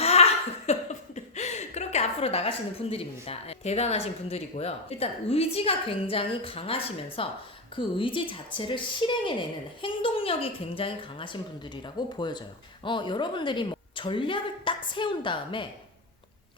그렇게 앞으로 나가시는 분들입니다. 대단하신 분들이고요. 일단 의지가 굉장히 강하시면서 그 의지 자체를 실행해내는 행동력이 굉장히 강하신 분들이라고 보여져요. 여러분들이 뭐 전략을 딱 세운 다음에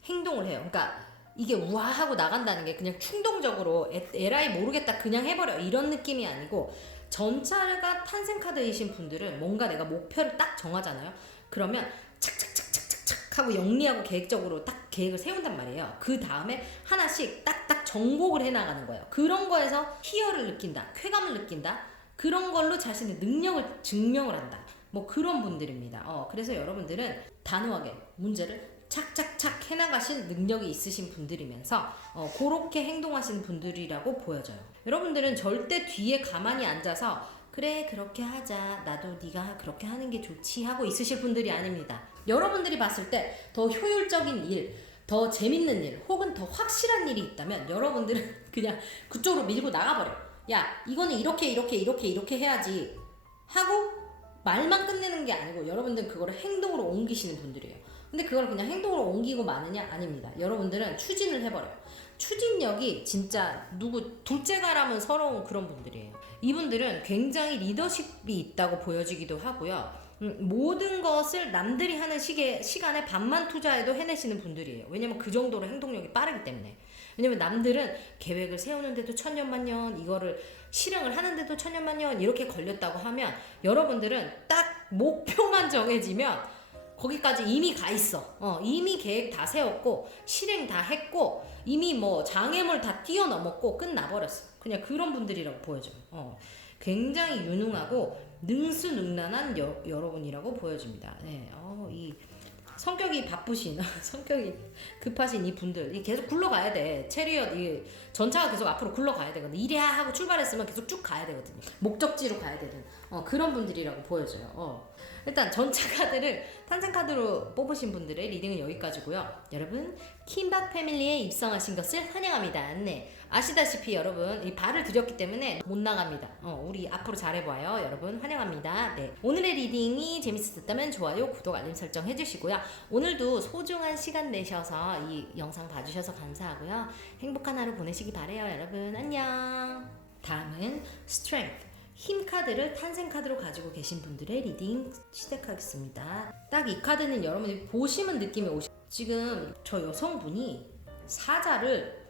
행동을 해요. 그러니까 이게 우아하고 나간다는 게 그냥 충동적으로 에라이 모르겠다 그냥 해버려 이런 느낌이 아니고, 전차가 탄생 카드이신 분들은 뭔가 내가 목표를 딱 정하잖아요. 그러면 착착착착착착 하고 영리하고 계획적으로 딱 계획을 세운단 말이에요. 그 다음에 하나씩 딱딱 정복을 해나가는 거예요. 그런 거에서 희열을 느낀다, 쾌감을 느낀다, 그런 걸로 자신의 능력을 증명을 한다, 뭐 그런 분들입니다. 그래서 여러분들은 단호하게 문제를 착착착 해나가신 능력이 있으신 분들이면서 그렇게 행동하시는 분들이라고 보여져요. 여러분들은 절대 뒤에 가만히 앉아서 그래 그렇게 하자, 나도 네가 그렇게 하는 게 좋지 하고 있으실 분들이 아닙니다. 여러분들이 봤을 때 더 효율적인 일, 더 재밌는 일, 혹은 더 확실한 일이 있다면 여러분들은 그냥 그쪽으로 밀고 나가버려. 야 이거는 이렇게 해야지 하고 말만 끝내는 게 아니고, 여러분들은 그거를 행동으로 옮기시는 분들이에요. 근데 그걸 그냥 행동으로 옮기고 마느냐? 아닙니다. 여러분들은 추진을 해버려요. 추진력이 진짜 둘째가라면 서러운 그런 분들이에요. 이분들은 굉장히 리더십이 있다고 보여지기도 하고요. 모든 것을 남들이 하는 시간에 반만 투자해도 해내시는 분들이에요. 왜냐면 그 정도로 행동력이 빠르기 때문에. 왜냐면 남들은 계획을 세우는데도 천년만년, 이거를 실행을 하는데도 천년만년 이렇게 걸렸다고 하면, 여러분들은 딱 목표만 정해지면 거기까지 이미 가 있어. 이미 계획 다 세웠고 실행 다 했고 이미 뭐 장애물 다 뛰어넘었고 끝나버렸어. 그냥 그런 분들이라고 보여져요. 굉장히 유능하고 능수능란한 여러분이라고 보여집니다. 네, 이 성격이 바쁘신, 성격이 급하신 이 분들, 계속 굴러가야 돼. 체리엇, 이 전차가 계속 앞으로 굴러가야 되거든. 이래야 하고 출발했으면 계속 쭉 가야 되거든요. 목적지로 가야 되는. 그런 분들이라고 보여져요. 일단 전체 카드를 탄생 카드로 뽑으신 분들의 리딩은 여기까지고요. 여러분 킴박 패밀리에 입성하신 것을 환영합니다. 네, 아시다시피 여러분 이 발을 들였기 때문에 못 나갑니다. 우리 앞으로 잘해봐요. 여러분 환영합니다. 네, 오늘의 리딩이 재밌으셨다면 좋아요, 구독, 알림 설정 해주시고요. 오늘도 소중한 시간 내셔서 이 영상 봐주셔서 감사하고요. 행복한 하루 보내시기 바래요. 여러분 안녕. 다음은 스트렝스 힘 카드를 탄생 카드로 가지고 계신 분들의 리딩 시작하겠습니다. 딱 이 카드는 여러분이 보시면 느낌이 오시. 지금 저 여성분이 사자를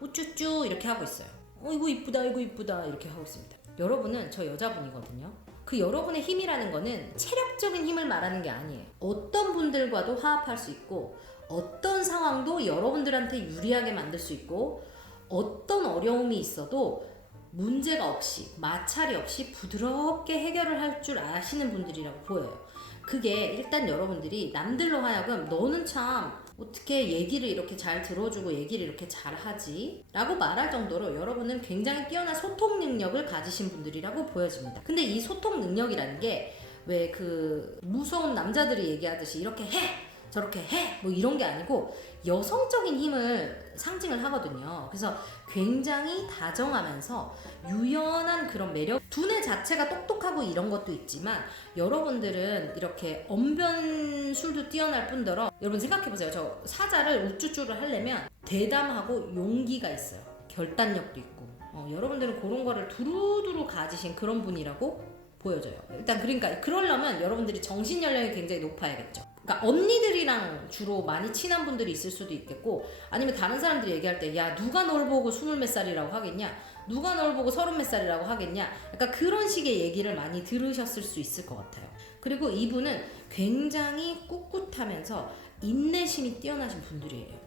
우쭈쭈 이렇게 하고 있어요. 이거 이쁘다, 이거 이쁘다 이렇게 하고 있습니다. 여러분은 저 여자분이거든요. 그 여러분의 힘이라는 거는 체력적인 힘을 말하는 게 아니에요. 어떤 분들과도 화합할 수 있고, 어떤 상황도 여러분들한테 유리하게 만들 수 있고, 어떤 어려움이 있어도 문제가 없이, 마찰이 없이 부드럽게 해결을 할 줄 아시는 분들이라고 보여요. 그게 일단 여러분들이 남들로 하여금 너는 참 어떻게 얘기를 이렇게 잘 들어주고 얘기를 이렇게 잘하지? 라고 말할 정도로 여러분은 굉장히 뛰어난 소통 능력을 가지신 분들이라고 보여집니다. 근데 이 소통 능력이라는 게 왜 그 무서운 남자들이 얘기하듯이 이렇게 해! 저렇게 해! 뭐 이런 게 아니고 여성적인 힘을 상징을 하거든요. 그래서 굉장히 다정하면서 유연한 그런 매력, 두뇌 자체가 똑똑하고 이런 것도 있지만 여러분들은 이렇게 언변술도 뛰어날 뿐더러 여러분 생각해보세요. 저 사자를 우쭈쭈를 하려면 대담하고 용기가 있어요. 결단력도 있고 여러분들은 그런 거를 두루두루 가지신 그런 분이라고 보여져요. 일단 그러니까 그러려면 여러분들이 정신 연령이 굉장히 높아야겠죠. 그러니까 언니들이랑 주로 많이 친한 분들이 있을 수도 있겠고, 아니면 다른 사람들이 얘기할 때 야 누가 널 보고 20몇 살이라고 하겠냐, 누가 널 보고 30몇 살이라고 하겠냐, 약간 그런 식의 얘기를 많이 들으셨을 수 있을 것 같아요. 그리고 이분은 굉장히 꿋꿋하면서 인내심이 뛰어나신 분들이에요.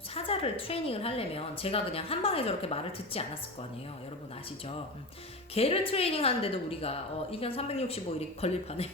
사자를 트레이닝을 하려면 제가 그냥 한 방에 저렇게 말을 듣지 않았을 거 아니에요. 여러분 아시죠? 개를 트레이닝 하는데도 우리가 1년 365일이 걸릴 판에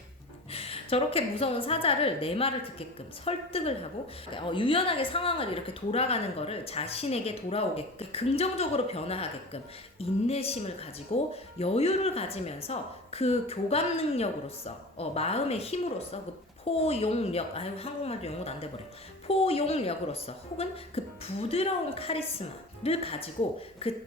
저렇게 무서운 사자를 내 말을 듣게끔 설득을 하고 유연하게 상황을 이렇게 돌아가는 거를 자신에게 돌아오게끔 긍정적으로 변화하게끔 인내심을 가지고 여유를 가지면서 그 교감 능력으로서 마음의 힘으로써 그 포용력, 한국말도 영어도 안 돼버려. 포용력으로서 혹은 그 부드러운 카리스마를 가지고 그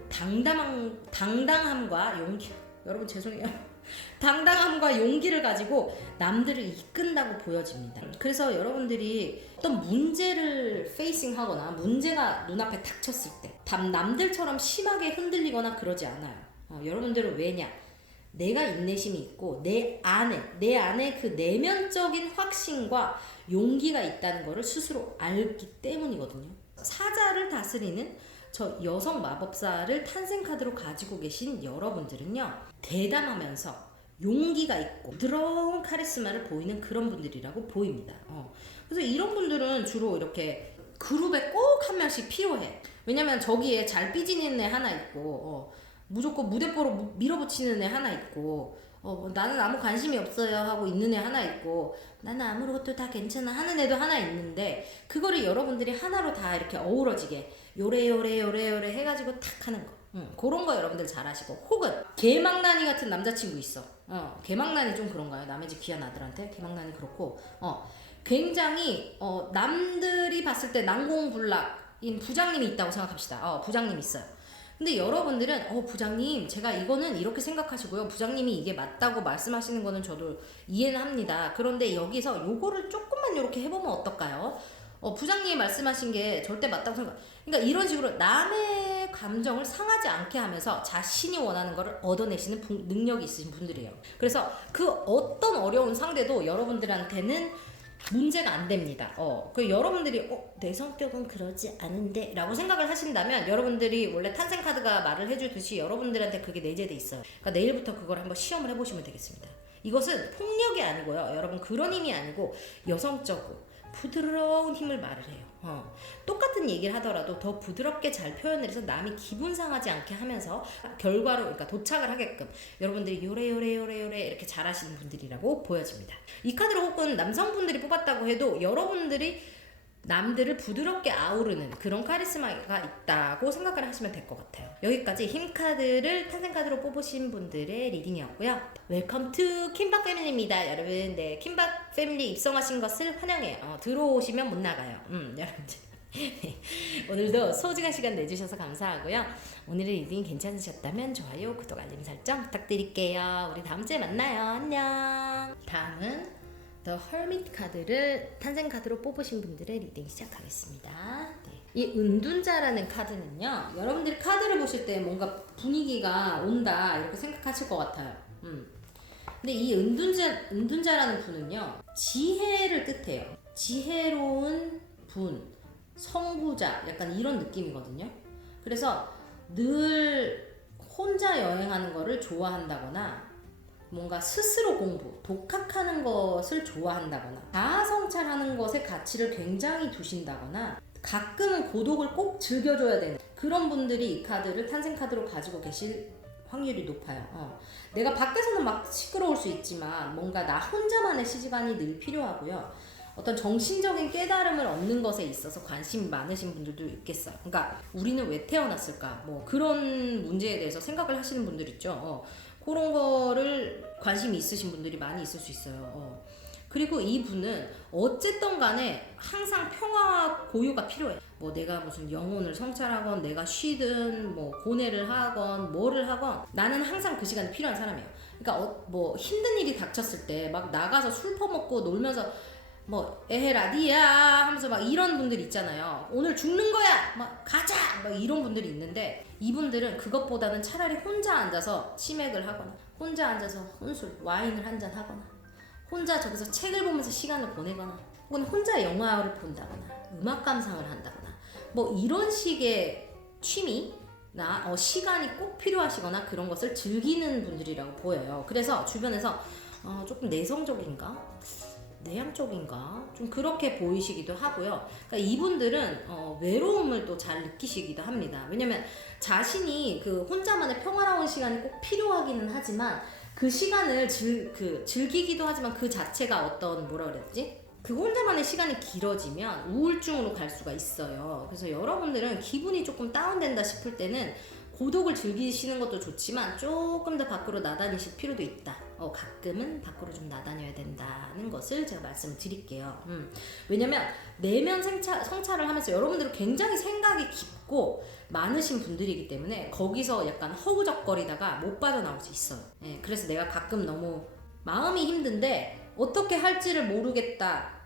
당당함과 용기, 여러분 죄송해요. 당당함과 용기를 가지고 남들을 이끈다고 보여집니다. 그래서 여러분들이 어떤 문제를 페이싱하거나 문제가 눈앞에 닥쳤을 때 남들처럼 심하게 흔들리거나 그러지 않아요. 여러분들은 왜냐? 내가 인내심이 있고 내 안에 그 내면적인 확신과 용기가 있다는 것을 스스로 알기 때문이거든요. 사자를 다스리는 저 여성 마법사를 탄생 카드로 가지고 계신 여러분들은요, 대담하면서 용기가 있고 부드러운 카리스마를 보이는 그런 분들이라고 보입니다. 그래서 이런 분들은 주로 이렇게 그룹에 꼭 한 명씩 필요해. 왜냐면 저기에 잘 삐지는 애 하나 있고 무조건 무대뽀로 밀어붙이는 애 하나 있고 나는 아무 관심이 없어요 하고 있는 애 하나 있고 나는 아무것도 다 괜찮아 하는 애도 하나 있는데, 그거를 여러분들이 하나로 다 이렇게 어우러지게 요래 해가지고 탁 하는 거, 그런 거 여러분들 잘하시고, 혹은 개망나니 같은 남자친구 있어. 개망나니 좀 그런가요? 남의 집 귀한 아들한테 개망나니 그렇고 굉장히 남들이 봤을 때 난공불락인 부장님이 있다고 생각합시다. 부장님 있어요. 근데 여러분들은 부장님 제가 이거는 이렇게 생각하시고요, 부장님이 이게 맞다고 말씀하시는 거는 저도 이해는 합니다. 그런데 여기서 요거를 조금만 이렇게 해보면 어떨까요? 부장님이 말씀하신 게 절대 맞다고 생각. 그러니까 이런 식으로 남의 감정을 상하지 않게 하면서 자신이 원하는 거를 얻어내시는 능력이 있으신 분들이에요. 그래서 그 어떤 어려운 상대도 여러분들한테는 문제가 안 됩니다. 그 여러분들이 내 성격은 그러지 않은데 라고 생각을 하신다면, 여러분들이 원래 탄생 카드가 말을 해주듯이 여러분들한테 그게 내재돼 있어요. 그러니까 내일부터 그걸 한번 시험을 해보시면 되겠습니다. 이것은 폭력이 아니고요, 여러분 그런 힘이 아니고 여성적으로 부드러운 힘을 말을 해요. 똑같은 얘기를 하더라도 더 부드럽게 잘 표현을 해서 남이 기분 상하지 않게 하면서 결과로, 그러니까 도착을 하게끔 여러분들이 요래 이렇게 잘하시는 분들이라고 보여집니다. 이 카드로 혹은 남성분들이 뽑았다고 해도 여러분들이 남들을 부드럽게 아우르는 그런 카리스마가 있다고 생각을 하시면 될 것 같아요. 여기까지 힘카드를 탄생카드로 뽑으신 분들의 리딩이었고요. 웰컴 투 킴박 패밀리입니다. 여러분, 네, 킴박 패밀리 입성하신 것을 환영해요. 들어오시면 못 나가요. 여러분들. 오늘도 소중한 시간 내주셔서 감사하고요. 오늘의 리딩이 괜찮으셨다면 좋아요, 구독, 알림 설정 부탁드릴게요. 우리 다음 주에 만나요. 안녕. 다음은 The Hermit 카드를 탄생 카드로 뽑으신 분들의 리딩 시작하겠습니다. 네. 이 은둔자라는 카드는요, 여러분들이 카드를 보실 때 뭔가 분위기가 온다 이렇게 생각하실 것 같아요. 근데 이 은둔자라는 분은요, 지혜를 뜻해요. 지혜로운 분, 성부자, 약간 이런 느낌이거든요. 그래서 늘 혼자 여행하는 거를 좋아한다거나 뭔가 스스로 공부, 독학하는 것을 좋아한다거나 자아성찰하는 것에 가치를 굉장히 두신다거나 가끔은 고독을 꼭 즐겨줘야 되는 그런 분들이 이 카드를 탄생카드로 가지고 계실 확률이 높아요. 내가 밖에서는 막 시끄러울 수 있지만 뭔가 나 혼자만의 시간이 늘 필요하고요. 어떤 정신적인 깨달음을 얻는 것에 있어서 관심이 많으신 분들도 있겠어요. 그러니까 우리는 왜 태어났을까? 뭐 그런 문제에 대해서 생각을 하시는 분들 있죠. 그런 거를 관심이 있으신 분들이 많이 있을 수 있어요. 그리고 이분은 어쨌든 간에 항상 평화와 고요가 필요해. 뭐 내가 무슨 영혼을 성찰하건 내가 쉬든 뭐 고뇌를 하건 뭐를 하건 나는 항상 그 시간이 필요한 사람이에요. 그러니까 뭐 힘든 일이 닥쳤을 때 막 나가서 술 퍼먹고 놀면서 뭐 에헤라 니야 하면서 막 이런 분들 있잖아요. 오늘 죽는 거야 막 가자 막 이런 분들이 있는데 이분들은 그것보다는 차라리 혼자 앉아서 치맥을 하거나 혼자 앉아서 혼술 와인을 한잔 하거나 혼자 저기서 책을 보면서 시간을 보내거나 혹은 혼자 영화를 본다거나 음악 감상을 한다거나 뭐 이런 식의 취미나 시간이 꼭 필요하시거나 그런 것을 즐기는 분들이라고 보여요. 그래서 주변에서 조금 내성적인가? 내향적인가? 좀 그렇게 보이시기도 하고요. 그러니까 이분들은 외로움을 또 잘 느끼시기도 합니다. 왜냐면 자신이 그 혼자만의 평화로운 시간이 꼭 필요하기는 하지만 그 시간을 즐기기도 하지만 그 자체가 어떤 뭐라 그래야 되지? 그 혼자만의 시간이 길어지면 우울증으로 갈 수가 있어요. 그래서 여러분들은 기분이 조금 다운된다 싶을 때는 고독을 즐기시는 것도 좋지만 조금 더 밖으로 나다니실 필요도 있다. 가끔은 밖으로 좀 나다녀야 된다는 것을 제가 말씀드릴게요. 왜냐면 내면 성찰을 하면서 여러분들은 굉장히 생각이 깊고 많으신 분들이기 때문에 거기서 약간 허우적거리다가 못 빠져나올 수 있어요. 그래서 내가 가끔 너무 마음이 힘든데 어떻게 할지를 모르겠다.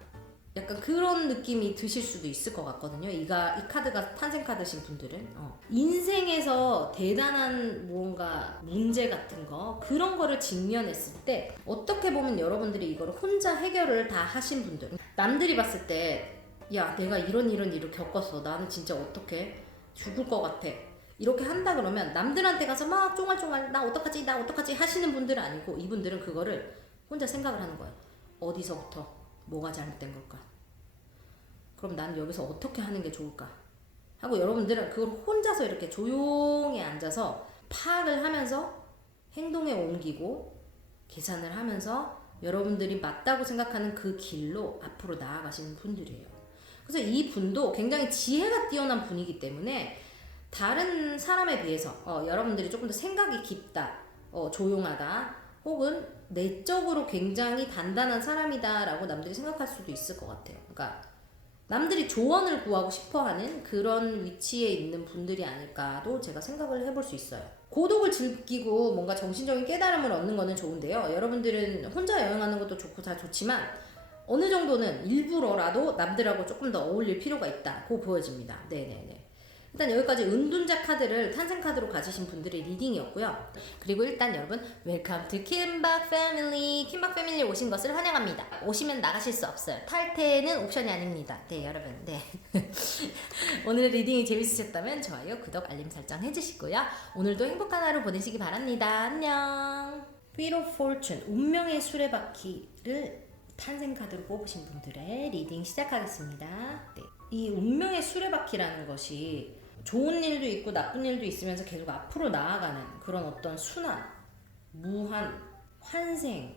약간 그런 느낌이 드실 수도 있을 것 같거든요. 이 카드가 탄생카드신 분들은 인생에서 대단한 뭔가 문제 같은 거 그런 거를 직면했을 때 어떻게 보면 여러분들이 이거를 혼자 해결을 다 하신 분들 남들이 봤을 때 야 내가 이런 일을 겪었어 나는 진짜 어떻게 죽을 것 같아 이렇게 한다 그러면 남들한테 가서 막 쫑알쫑알 나 어떡하지 하시는 분들은 아니고 이분들은 그거를 혼자 생각을 하는 거예요. 어디서부터 뭐가 잘못된 걸까? 그럼 난 여기서 어떻게 하는 게 좋을까? 하고 여러분들은 그걸 혼자서 이렇게 조용히 앉아서 파악을 하면서 행동에 옮기고 계산을 하면서 여러분들이 맞다고 생각하는 그 길로 앞으로 나아가시는 분들이에요. 그래서 이 분도 굉장히 지혜가 뛰어난 분이기 때문에 다른 사람에 비해서 여러분들이 조금 더 생각이 깊다, 조용하다, 혹은 내적으로 굉장히 단단한 사람이다라고 남들이 생각할 수도 있을 것 같아요. 그러니까 남들이 조언을 구하고 싶어하는 그런 위치에 있는 분들이 아닐까도 제가 생각을 해볼 수 있어요. 고독을 즐기고 뭔가 정신적인 깨달음을 얻는 거는 좋은데요. 여러분들은 혼자 여행하는 것도 좋고 다 좋지만 어느 정도는 일부러라도 남들하고 조금 더 어울릴 필요가 있다고 보여집니다. 네네네. 일단 여기까지 은둔자 카드를 탄생 카드로 가지신 분들의 리딩이었고요. 그리고 일단 여러분 웰컴 투 킴박 패밀리. 킴박 패밀리 오신 것을 환영합니다. 오시면 나가실 수 없어요. 탈퇴는 옵션이 아닙니다. 네 여러분. 네. 오늘 리딩이 재밌으셨다면 좋아요, 구독, 알림 설정 해주시고요. 오늘도 행복한 하루 보내시기 바랍니다. 안녕. Wheel of Fortune 운명의 수레바퀴를 탄생 카드로 뽑으신 분들의 리딩 시작하겠습니다. 네. 이 운명의 수레바퀴라는 것이 좋은 일도 있고 나쁜 일도 있으면서 계속 앞으로 나아가는 그런 어떤 순환, 무한, 환생,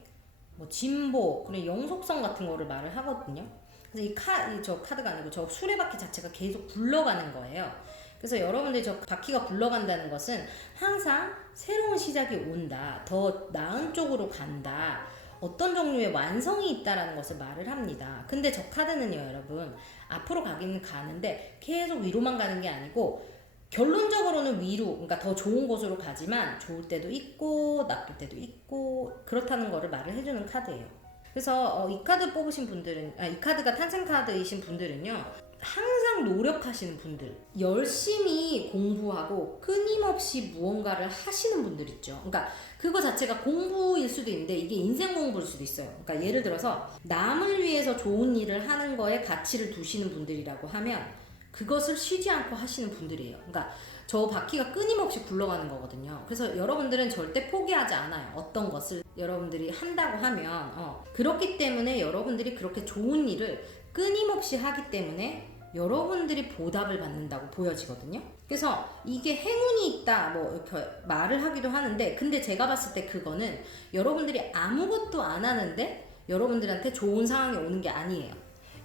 뭐 진보, 그런 영속성 같은 거를 말을 하거든요. 그래서 저 카드가 아니고 저 수레바퀴 자체가 계속 굴러가는 거예요. 그래서 여러분들이 저 바퀴가 굴러간다는 것은 항상 새로운 시작이 온다. 더 나은 쪽으로 간다. 어떤 종류의 완성이 있다라는 것을 말을 합니다. 근데 저 카드는요, 여러분, 앞으로 가기는 가는데 계속 위로만 가는 게 아니고 결론적으로는 위로, 그러니까 더 좋은 곳으로 가지만 좋을 때도 있고 나쁠 때도 있고 그렇다는 거를 말을 해주는 카드예요. 그래서 이 카드 뽑으신 분들은, 이 카드가 탄생 카드이신 분들은요, 항상 노력하시는 분들, 열심히 공부하고 끊임없이 무언가를 하시는 분들 있죠. 그러니까 그거 자체가 공부일 수도 있는데 이게 인생 공부일 수도 있어요. 그러니까 예를 들어서 남을 위해서 좋은 일을 하는 거에 가치를 두시는 분들이라고 하면 그것을 쉬지 않고 하시는 분들이에요. 그러니까 저 바퀴가 끊임없이 굴러가는 거거든요. 그래서 여러분들은 절대 포기하지 않아요. 어떤 것을 여러분들이 한다고 하면 그렇기 때문에 여러분들이 그렇게 좋은 일을 끊임없이 하기 때문에 여러분들이 보답을 받는다고 보여지거든요. 그래서 이게 행운이 있다 뭐 이렇게 말을 하기도 하는데, 근데 제가 봤을 때 그거는 여러분들이 아무것도 안 하는데 여러분들한테 좋은 상황이 오는 게 아니에요.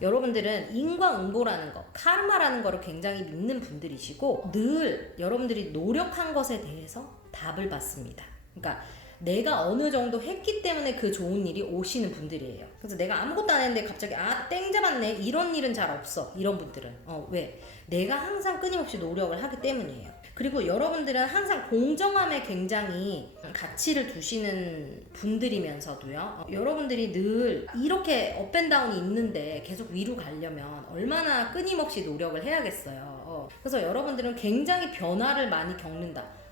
여러분들은 인과응보라는 거, 카르마라는 거를 굉장히 믿는 분들이시고 늘 여러분들이 노력한 것에 대해서 답을 받습니다. 그러니까 내가 어느 정도 했기 때문에 그 좋은 일이 오시는 분들이에요. 그래서 내가 아무것도 안 했는데 갑자기 땡 잡았네, 이런 일은 잘 없어. 이런 분들은 왜? 내가 항상 끊임없이 노력을 하기 때문이에요. 그리고 여러분들은 항상 공정함에 굉장히 가치를 두시는 분들이면서도요, 여러분들이 늘 이렇게 업앤다운이 있는데 계속 위로 가려면 얼마나 끊임없이 노력을 해야겠어요. 그래서 여러분들은 굉장히 변화를 많이 겪는다.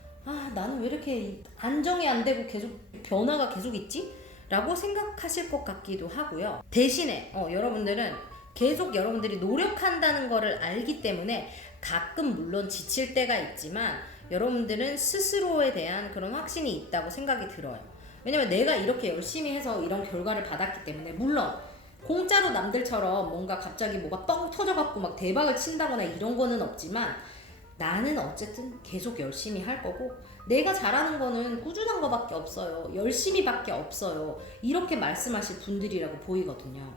나는 왜 이렇게 안정이 안 되고 계속 변화가 계속 있지? 라고 생각하실 것 같기도 하고요. 대신에 여러분들은 계속 여러분들이 노력한다는 거를 알기 때문에 가끔 물론 지칠 때가 있지만 여러분들은 스스로에 대한 그런 확신이 있다고 생각이 들어요. 왜냐면 내가 이렇게 열심히 해서 이런 결과를 받았기 때문에, 물론 공짜로 남들처럼 뭔가 갑자기 뭐가 뻥 터져갖고 막 대박을 친다거나 이런 거는 없지만 나는 어쨌든 계속 열심히 할 거고 내가 잘하는 거는 꾸준한 거밖에 없어요. 열심히밖에 없어요. 이렇게 말씀하실 분들이라고 보이거든요.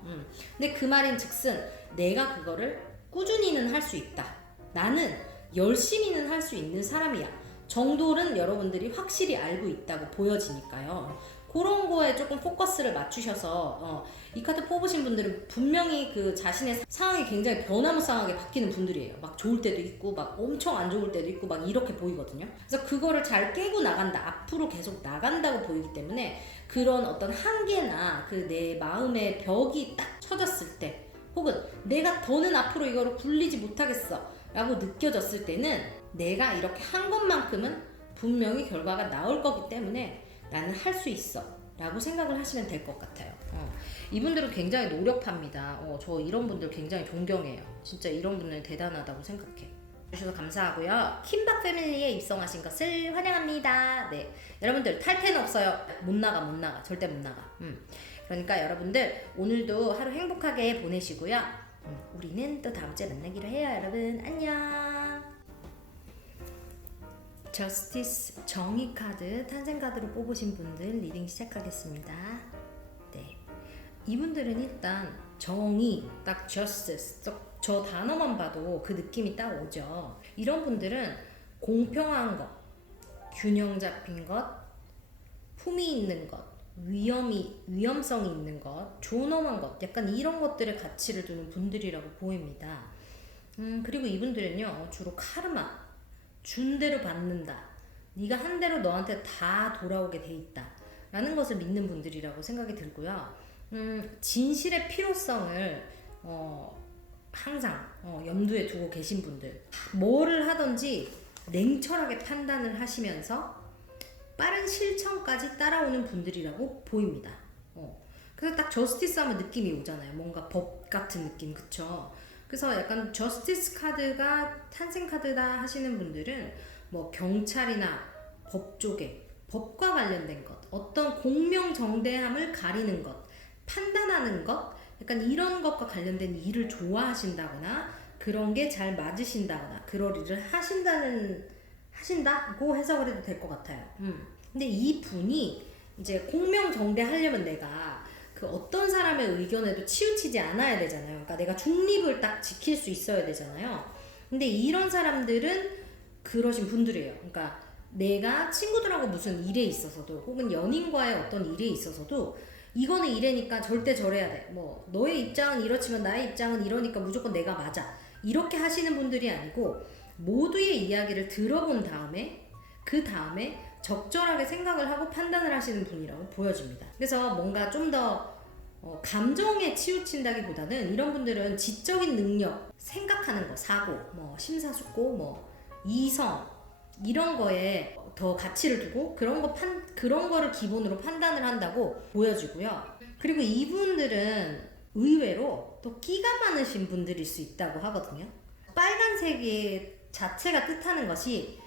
근데 그 말인 즉슨 내가 그거를 꾸준히는 할 수 있다. 나는 열심히는 할 수 있는 사람이야. 정도는 여러분들이 확실히 알고 있다고 보여지니까요. 그런 거에 조금 포커스를 맞추셔서 이 카드 뽑으신 분들은 분명히 그 자신의 상황이 굉장히 변화무쌍하게 바뀌는 분들이에요. 막 좋을 때도 있고 막 엄청 안 좋을 때도 있고 막 이렇게 보이거든요. 그래서 그거를 잘 깨고 나간다, 앞으로 계속 나간다고 보이기 때문에 그런 어떤 한계나 그 내 마음의 벽이 딱 쳐졌을 때, 혹은 내가 더는 앞으로 이거를 굴리지 못하겠어 라고 느껴졌을 때는 내가 이렇게 한 것만큼은 분명히 결과가 나올 거기 때문에 나는 할 수 있어 라고 생각을 하시면 될 것 같아요. 이분들은 굉장히 노력합니다. 저 이런 분들 굉장히 존경해요. 진짜 이런 분들 대단하다고 생각해. 주셔서 감사하고요. 킴박 패밀리에 입성하신 것을 환영합니다. 네, 여러분들 탈퇴는 없어요. 못 나가 절대 못 나가. 그러니까 여러분들 오늘도 하루 행복하게 보내시고요. 우리는 또 다음 주에 만나기로 해요. 여러분 안녕. 저스티스 정의 카드 탄생 카드로 뽑으신 분들 리딩 시작하겠습니다. 네, 이분들은 일단 정의, 딱 justice, 저 단어만 봐도 그 느낌이 딱 오죠. 이런 분들은 공평한 것, 균형 잡힌 것, 품위 있는 것, 위험성이 있는 것, 존엄한 것, 약간 이런 것들에 가치를 두는 분들이라고 보입니다. 그리고 이분들은요, 주로 카르마, 준 대로 받는다, 네가 한 대로 너한테 다 돌아오게 돼 있다 라는 것을 믿는 분들이라고 생각이 들고요. 진실의 필요성을 항상 염두에 두고 계신 분들, 뭐를 하든지 냉철하게 판단을 하시면서 빠른 실천까지 따라오는 분들이라고 보입니다. 그래서 딱 저스티스 하면 느낌이 오잖아요. 뭔가 법 같은 느낌, 그쵸? 그래서 약간 저스티스 카드가 탄생 카드다 하시는 분들은 뭐 경찰이나 법 쪽에, 법과 관련된 것, 어떤 공명정대함을 가리는 것, 판단하는 것, 약간 이런 것과 관련된 일을 좋아하신다거나 그런 게 잘 맞으신다거나 그런 일을 하신다고 해석을 해도 될 것 같아요. 근데 이 분이 이제 공명정대하려면 내가 그 어떤 사람의 의견에도 치우치지 않아야 되잖아요. 그러니까 내가 중립을 딱 지킬 수 있어야 되잖아요. 근데 이런 사람들은 그러신 분들이에요. 그러니까 내가 친구들하고 무슨 일에 있어서도 혹은 연인과의 어떤 일에 있어서도 이거는 이래니까 절대 저래야 돼. 뭐 너의 입장은 이렇지만 나의 입장은 이러니까 무조건 내가 맞아. 이렇게 하시는 분들이 아니고 모두의 이야기를 들어본 다음에 그 다음에 적절하게 생각을 하고 판단을 하시는 분이라고 보여집니다. 그래서 뭔가 좀 더 감정에 치우친다기보다는 이런 분들은 지적인 능력, 생각하는 거, 사고, 뭐 심사숙고, 뭐 이성 이런 거에 더 가치를 두고 그런 거를 기본으로 판단을 한다고 보여지고요. 그리고 이분들은 의외로 또 끼가 많으신 분들일 수 있다고 하거든요. 빨간색이 자체가 뜻하는 것이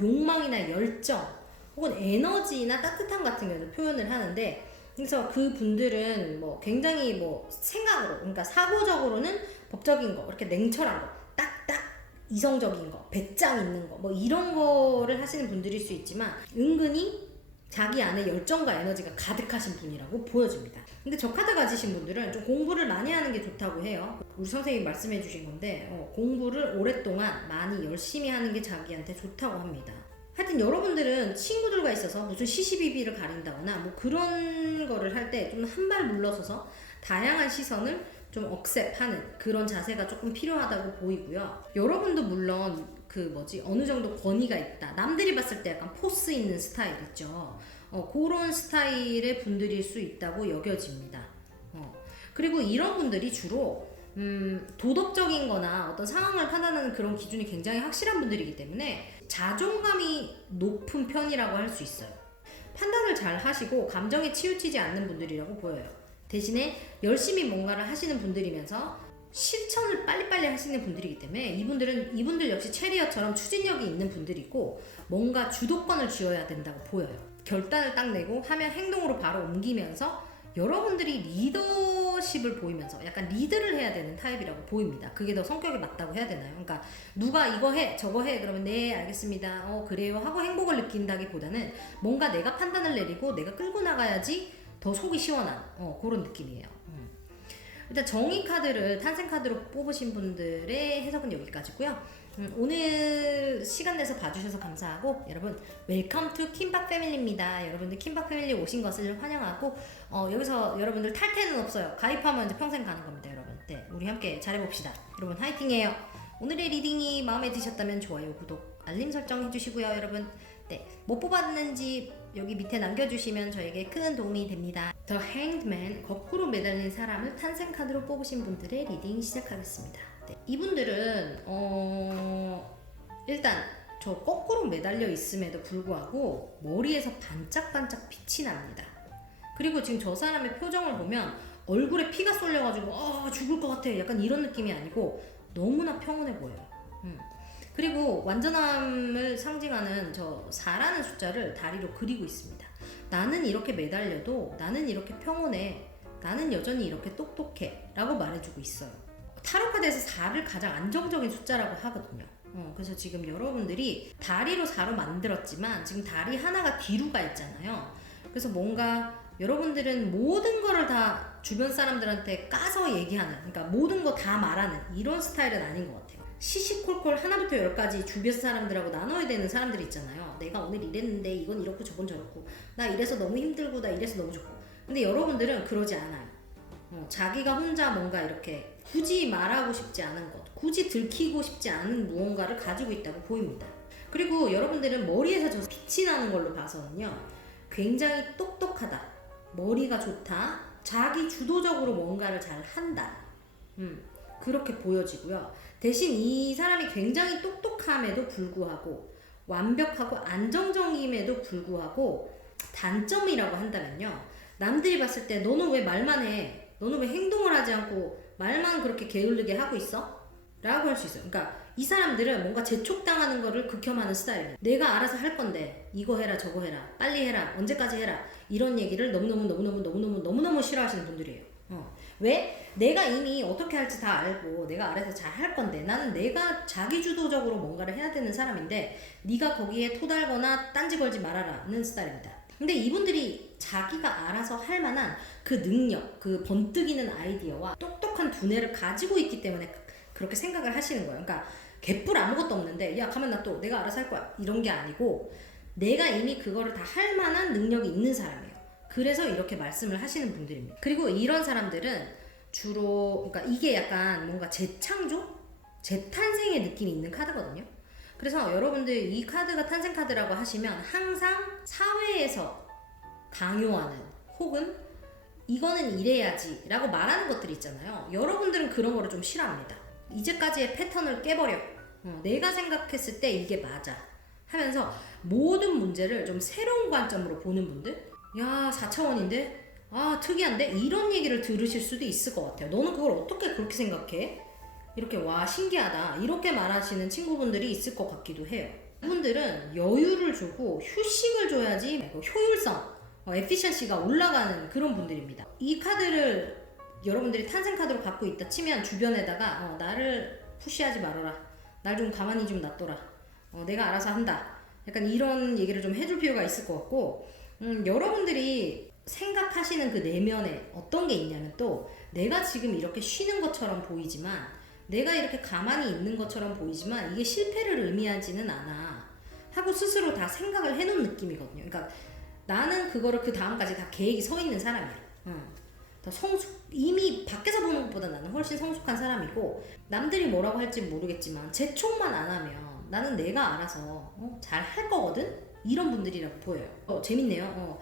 욕망이나 열정 혹은 에너지나 따뜻함 같은 경우를 표현을 하는데, 그래서 그 분들은 뭐 굉장히 뭐 생각으로, 그러니까 사고적으로는 법적인 거, 이렇게 냉철한 거, 딱딱 이성적인 거, 배짱 있는 거, 뭐 이런 거를 하시는 분들일 수 있지만 은근히 자기 안에 열정과 에너지가 가득하신 분이라고 보여집니다. 근데 저 카드 가지신 분들은 좀 공부를 많이 하는 게 좋다고 해요. 우리 선생님이 말씀해 주신 건데 공부를 오랫동안 많이 열심히 하는 게 자기한테 좋다고 합니다. 하여튼 여러분들은 친구들과 있어서 무슨 시시비비를 가린다거나 뭐 그런 거를 할 때 좀 한 발 물러서서 다양한 시선을 좀 억셉하는 그런 자세가 조금 필요하다고 보이고요. 여러분도 물론 어느 정도 권위가 있다. 남들이 봤을 때 약간 포스 있는 스타일 있죠. 그런 스타일의 분들일 수 있다고 여겨집니다. 그리고 이런 분들이 주로 도덕적인 거나 어떤 상황을 판단하는 그런 기준이 굉장히 확실한 분들이기 때문에 자존감이 높은 편이라고 할 수 있어요. 판단을 잘 하시고 감정에 치우치지 않는 분들이라고 보여요. 대신에 열심히 뭔가를 하시는 분들이면서 실천을 빨리빨리 하시는 분들이기 때문에 이분들 역시 체리어처럼 추진력이 있는 분들이고 뭔가 주도권을 쥐어야 된다고 보여요. 결단을 딱 내고 하면 행동으로 바로 옮기면서 여러분들이 리더십을 보이면서 약간 리드를 해야 되는 타입이라고 보입니다. 그게 더 성격에 맞다고 해야 되나요? 그러니까 누가 이거 해 저거 해 그러면 네 알겠습니다 그래요 하고 행복을 느낀다기보다는 뭔가 내가 판단을 내리고 내가 끌고 나가야지 더 속이 시원한 그런 느낌이에요. 일단 정의 카드를 탄생 카드로 뽑으신 분들의 해석은 여기까지고요. 오늘 시간 내서 봐주셔서 감사하고 여러분 웰컴 투 킴박 패밀리입니다. 여러분들 킴박 패밀리 오신 것을 환영하고 여기서 여러분들 탈퇴는 없어요. 가입하면 이제 평생 가는 겁니다, 여러분. 네, 우리 함께 잘해봅시다. 여러분 화이팅해요. 오늘의 리딩이 마음에 드셨다면 좋아요, 구독, 알림 설정 해주시고요, 여러분. 네, 못 뽑았는지 여기 밑에 남겨주시면 저에게 큰 도움이 됩니다. The Hanged Man, 거꾸로 매달린 사람을 탄생 카드로 뽑으신 분들의 리딩 시작하겠습니다. 네, 이분들은 일단 저 거꾸로 매달려 있음에도 불구하고 머리에서 반짝반짝 빛이 납니다. 그리고 지금 저 사람의 표정을 보면 얼굴에 피가 쏠려가지고 죽을 것 같아 약간 이런 느낌이 아니고 너무나 평온해 보여요. 그리고 완전함을 상징하는 저 4라는 숫자를 다리로 그리고 있습니다. 나는 이렇게 매달려도 나는 이렇게 평온해, 나는 여전히 이렇게 똑똑해 라고 말해주고 있어요. 타로카드에서 4를 가장 안정적인 숫자라고 하거든요. 그래서 지금 여러분들이 다리로 4로 만들었지만 지금 다리 하나가 뒤로 가 있잖아요. 그래서 뭔가 여러분들은 모든 거를 다 주변 사람들한테 까서 얘기하는, 그러니까 모든 거 다 말하는 이런 스타일은 아닌 것 같아요. 시시콜콜 하나부터 10까지 주변 사람들하고 나눠야 되는 사람들이 있잖아요. 내가 오늘 이랬는데 이건 이렇고 저건 저렇고 나 이래서 너무 힘들고 나 이래서 너무 좋고. 근데 여러분들은 그러지 않아요. 자기가 혼자 뭔가 이렇게 굳이 말하고 싶지 않은 것, 굳이 들키고 싶지 않은 무언가를 가지고 있다고 보입니다. 그리고 여러분들은 머리에서 저 빛이 나는 걸로 봐서는요, 굉장히 똑똑하다, 머리가 좋다, 자기 주도적으로 뭔가를 잘 한다, 그렇게 보여지고요. 대신 이 사람이 굉장히 똑똑함에도 불구하고 완벽하고 안정적임에도 불구하고 단점이라고 한다면요, 남들이 봤을 때 너는 왜 말만 해? 너는 왜 행동을 하지 않고 말만 그렇게 게을르게 하고 있어? 라고 할 수 있어요. 그러니까 이 사람들은 뭔가 재촉당하는 거를 극혐하는 스타일이에요. 내가 알아서 할 건데 이거 해라 저거 해라 빨리 해라 언제까지 해라 이런 얘기를 너무너무 싫어하시는 분들이에요. 왜? 내가 이미 어떻게 할지 다 알고 내가 알아서 잘 할 건데 나는 내가 자기주도적으로 뭔가를 해야 되는 사람인데 네가 거기에 토달거나 딴지 걸지 말아라는 스타일입니다. 근데 이분들이 자기가 알아서 할 만한 그 능력, 그 번뜩이는 아이디어와 똑똑한 두뇌를 가지고 있기 때문에 그렇게 생각을 하시는 거예요. 그러니까 개뿔 아무것도 없는데 야 가만 놔둬 내가 알아서 할 거야 이런 게 아니고 내가 이미 그거를 다 할 만한 능력이 있는 사람이에요. 그래서 이렇게 말씀을 하시는 분들입니다. 그리고 이런 사람들은 주로 그러니까 이게 약간 뭔가 재창조? 재탄생의 느낌이 있는 카드거든요. 그래서 여러분들 이 카드가 탄생 카드라고 하시면 항상 사회에서 강요하는 혹은 이거는 이래야지 라고 말하는 것들이 있잖아요. 여러분들은 그런 거를 좀 싫어합니다. 이제까지의 패턴을 깨버려. 내가 생각했을 때 이게 맞아 하면서 모든 문제를 좀 새로운 관점으로 보는 분들, 야 4차원인데? 아 특이한데? 이런 얘기를 들으실 수도 있을 것 같아요. 너는 그걸 어떻게 그렇게 생각해? 이렇게 와 신기하다 이렇게 말하시는 친구분들이 있을 것 같기도 해요. 이분들은 여유를 주고 휴식을 줘야지 효율성, 에피션시가 올라가는 그런 분들입니다. 이 카드를 여러분들이 탄생 카드로 갖고 있다 치면 주변에다가 나를 푸시하지 말아라, 날 좀 가만히 좀 놔둬라, 내가 알아서 한다, 약간 이런 얘기를 좀 해줄 필요가 있을 것 같고, 여러분들이 생각하시는 그 내면에 어떤 게 있냐면 또 내가 지금 이렇게 쉬는 것처럼 보이지만 내가 이렇게 가만히 있는 것처럼 보이지만 이게 실패를 의미하지는 않아 하고 스스로 다 생각을 해놓은 느낌이거든요. 그러니까 나는 그거를 그 다음까지 다 계획이 서 있는 사람이야. 더 이미 밖에서 보는 것보다 나는 훨씬 성숙한 사람이고 남들이 뭐라고 할지 모르겠지만 재촉만 안 하면 나는 내가 알아서 잘 할 거거든? 이런 분들이라고 보여요. 재밌네요.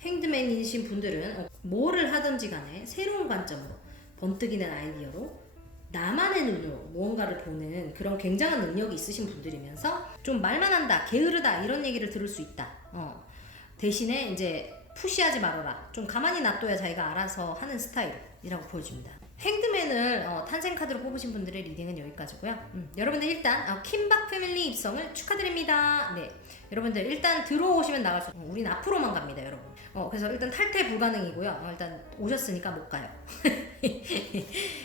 핸드맨이신 분들은 뭐를 하든지 간에 새로운 관점으로 번뜩이는 아이디어로 나만의 눈으로 무언가를 보는 그런 굉장한 능력이 있으신 분들이면서 좀 말만 한다, 게으르다 이런 얘기를 들을 수 있다. 대신에 이제 푸시하지 말아라, 좀 가만히 놔둬야 자기가 알아서 하는 스타일이라고 보여집니다. 핸드맨을 탄생 카드로 뽑으신 분들의 리딩은 여기까지고요. 여러분들 일단 킴박 패밀리 입성을 축하드립니다. 네, 여러분들 일단 들어오시면 나갈 수 우린 앞으로만 갑니다 여러분. 그래서 일단 탈퇴 불가능이고요. 일단 오셨으니까 못 가요.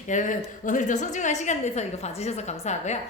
여러분 오늘도 소중한 시간 내서 이거 봐주셔서 감사하고요.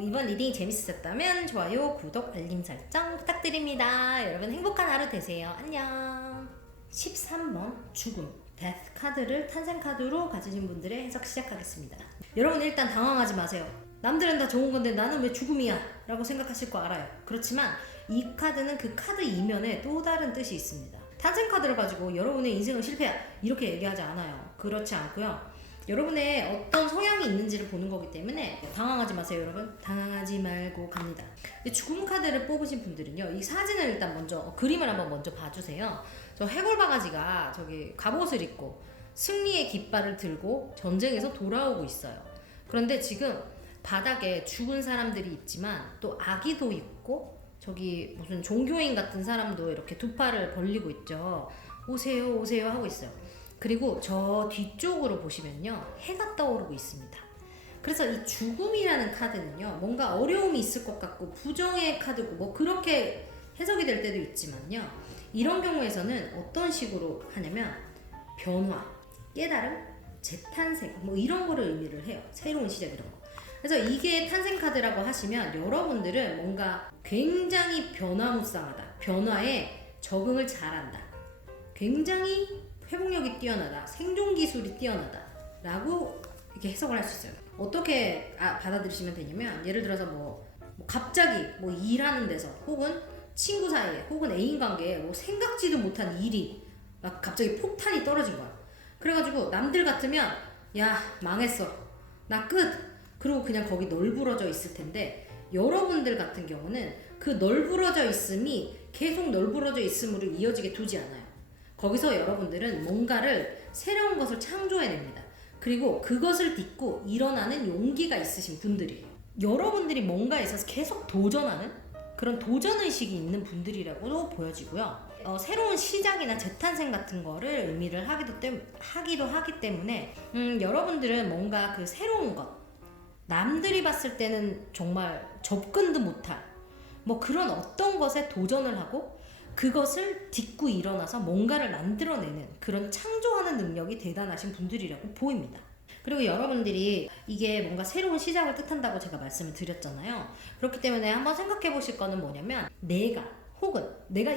이번 리딩이 재밌으셨다면 좋아요, 구독, 알림 설정 부탁드립니다. 여러분 행복한 하루 되세요. 안녕. 13번 죽음 데스 카드를 탄생 카드로 가지신 분들의 해석 시작하겠습니다. 여러분 일단 당황하지 마세요. 남들은 다 좋은 건데 나는 왜 죽음이야? 라고 생각하실 거 알아요. 그렇지만 이 카드는 그 카드 이면에 또 다른 뜻이 있습니다. 탄생 카드를 가지고 여러분의 인생은 실패야 이렇게 얘기하지 않아요. 그렇지 않고요. 여러분의 어떤 성향이 있는지를 보는 거기 때문에 당황하지 마세요 여러분. 당황하지 말고 갑니다. 죽음 카드를 뽑으신 분들은요, 이 사진을 일단 먼저 그림을 한번 먼저 봐주세요. 저 해골바가지가 저기 갑옷을 입고 승리의 깃발을 들고 전쟁에서 돌아오고 있어요. 그런데 지금 바닥에 죽은 사람들이 있지만 또 아기도 있고 저기 무슨 종교인 같은 사람도 이렇게 두 팔을 벌리고 있죠. 오세요 오세요 하고 있어요. 그리고 저 뒤쪽으로 보시면요, 해가 떠오르고 있습니다. 그래서 이 죽음이라는 카드는요, 뭔가 어려움이 있을 것 같고 부정의 카드고 뭐 그렇게 해석이 될 때도 있지만요, 이런 경우에서는 어떤 식으로 하냐면 변화, 깨달음, 재탄생 뭐 이런 거를 의미를 해요. 새로운 시작 이런 거. 그래서 이게 탄생 카드라고 하시면 여러분들은 뭔가 굉장히 변화무쌍하다, 변화에 적응을 잘한다, 굉장히 회복력이 뛰어나다, 생존 기술이 뛰어나다 라고 이렇게 해석을 할 수 있어요. 어떻게 받아들이시면 되냐면 예를 들어서 뭐 갑자기 뭐 일하는 데서 혹은 친구 사이에 혹은 애인 관계에 뭐 생각지도 못한 일이 막 갑자기 폭탄이 떨어진 거야. 그래가지고 남들 같으면 야 망했어 나 끝, 그리고 그냥 거기 널브러져 있을 텐데 여러분들 같은 경우는 그 널브러져 있음이 계속 널브러져 있음으로 이어지게 두지 않아요. 거기서 여러분들은 뭔가를 새로운 것을 창조해냅니다. 그리고 그것을 딛고 일어나는 용기가 있으신 분들이에요. 여러분들이 뭔가에 있어서 계속 도전하는 그런 도전의식이 있는 분들이라고도 보여지고요. 새로운 시작이나 재탄생 같은 거를 의미를 하기도 하기 때문에 여러분들은 뭔가 그 새로운 것, 남들이 봤을 때는 정말 접근도 못할 뭐 그런 어떤 것에 도전을 하고 그것을 딛고 일어나서 뭔가를 만들어내는 그런 창조하는 능력이 대단하신 분들이라고 보입니다. 그리고 여러분들이 이게 뭔가 새로운 시작을 뜻한다고 제가 말씀을 드렸잖아요. 그렇기 때문에 한번 생각해 보실 거는 뭐냐면 내가 혹은 내가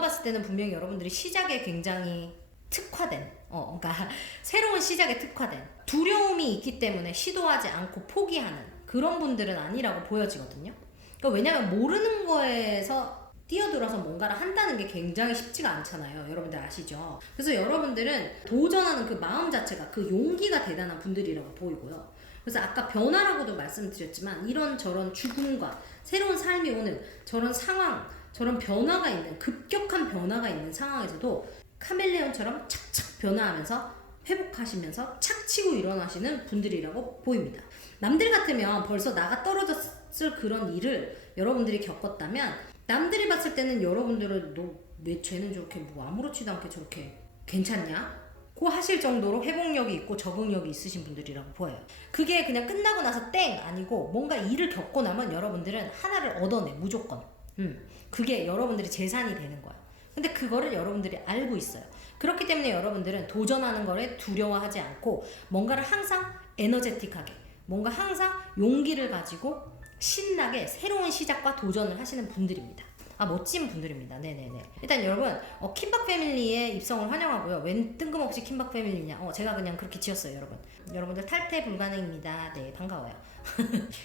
봤을 때는 분명히 여러분들이 시작에 굉장히 특화된, 그러니까 새로운 시작에 특화된 두려움이 있기 때문에 시도하지 않고 포기하는 그런 분들은 아니라고 보여지거든요. 그러니까 왜냐면 모르는 거에서 뛰어들어서 뭔가를 한다는 게 굉장히 쉽지가 않잖아요. 여러분들 아시죠? 그래서 여러분들은 도전하는 그 마음 자체가, 그 용기가 대단한 분들이라고 보이고요. 그래서 아까 변화라고도 말씀드렸지만 이런저런 죽음과 새로운 삶이 오는 저런 상황, 저런 변화가 있는, 급격한 변화가 있는 상황에서도 카멜레온처럼 착착 변화하면서 회복하시면서 착 치고 일어나시는 분들이라고 보입니다. 남들 같으면 벌써 나가 떨어졌을 그런 일을 여러분들이 겪었다면 남들이 봤을 때는 여러분들은 너 왜 쟤는 저렇게 뭐 아무렇지도 않게 저렇게 괜찮냐? 고 하실 정도로 회복력이 있고 적응력이 있으신 분들이라고 보여요. 그게 그냥 끝나고 나서 땡 아니고 뭔가 일을 겪고 나면 여러분들은 하나를 얻어내 무조건. 그게 여러분들이 재산이 되는 거야. 근데 그거를 여러분들이 알고 있어요. 그렇기 때문에 여러분들은 도전하는 거를 두려워하지 않고 뭔가를 항상 에너제틱하게, 뭔가 항상 용기를 가지고 신나게 새로운 시작과 도전을 하시는 분들입니다. 멋진 분들입니다. 네네네. 일단 여러분, 킴박 패밀리에 입성을 환영하고요. 웬 뜬금없이 킴박 패밀리냐? 제가 그냥 그렇게 지었어요, 여러분. 여러분들 탈퇴 불가능입니다. 네, 반가워요.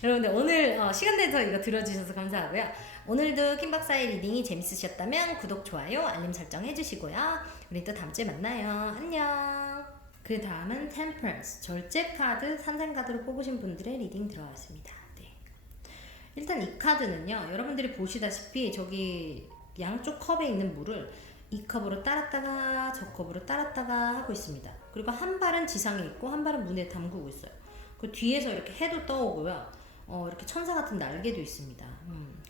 여러분들 오늘 시간 내서 이거 들어주셔서 감사하고요. 오늘도 킴박사의 리딩이 재밌으셨다면 구독, 좋아요, 알림 설정 해주시고요. 우리 또 다음 주에 만나요. 안녕. 그 다음은 템퍼런스, 절제 카드, 산생 카드로 뽑으신 분들의 리딩 들어왔습니다. 일단 이 카드는요, 여러분들이 보시다시피 저기 양쪽 컵에 있는 물을 이 컵으로 따랐다가 저 컵으로 따랐다가 하고 있습니다. 그리고 한 발은 지상에 있고 한 발은 문에 담그고 있어요. 그 뒤에서 이렇게 해도 떠오고요. 이렇게 천사 같은 날개도 있습니다.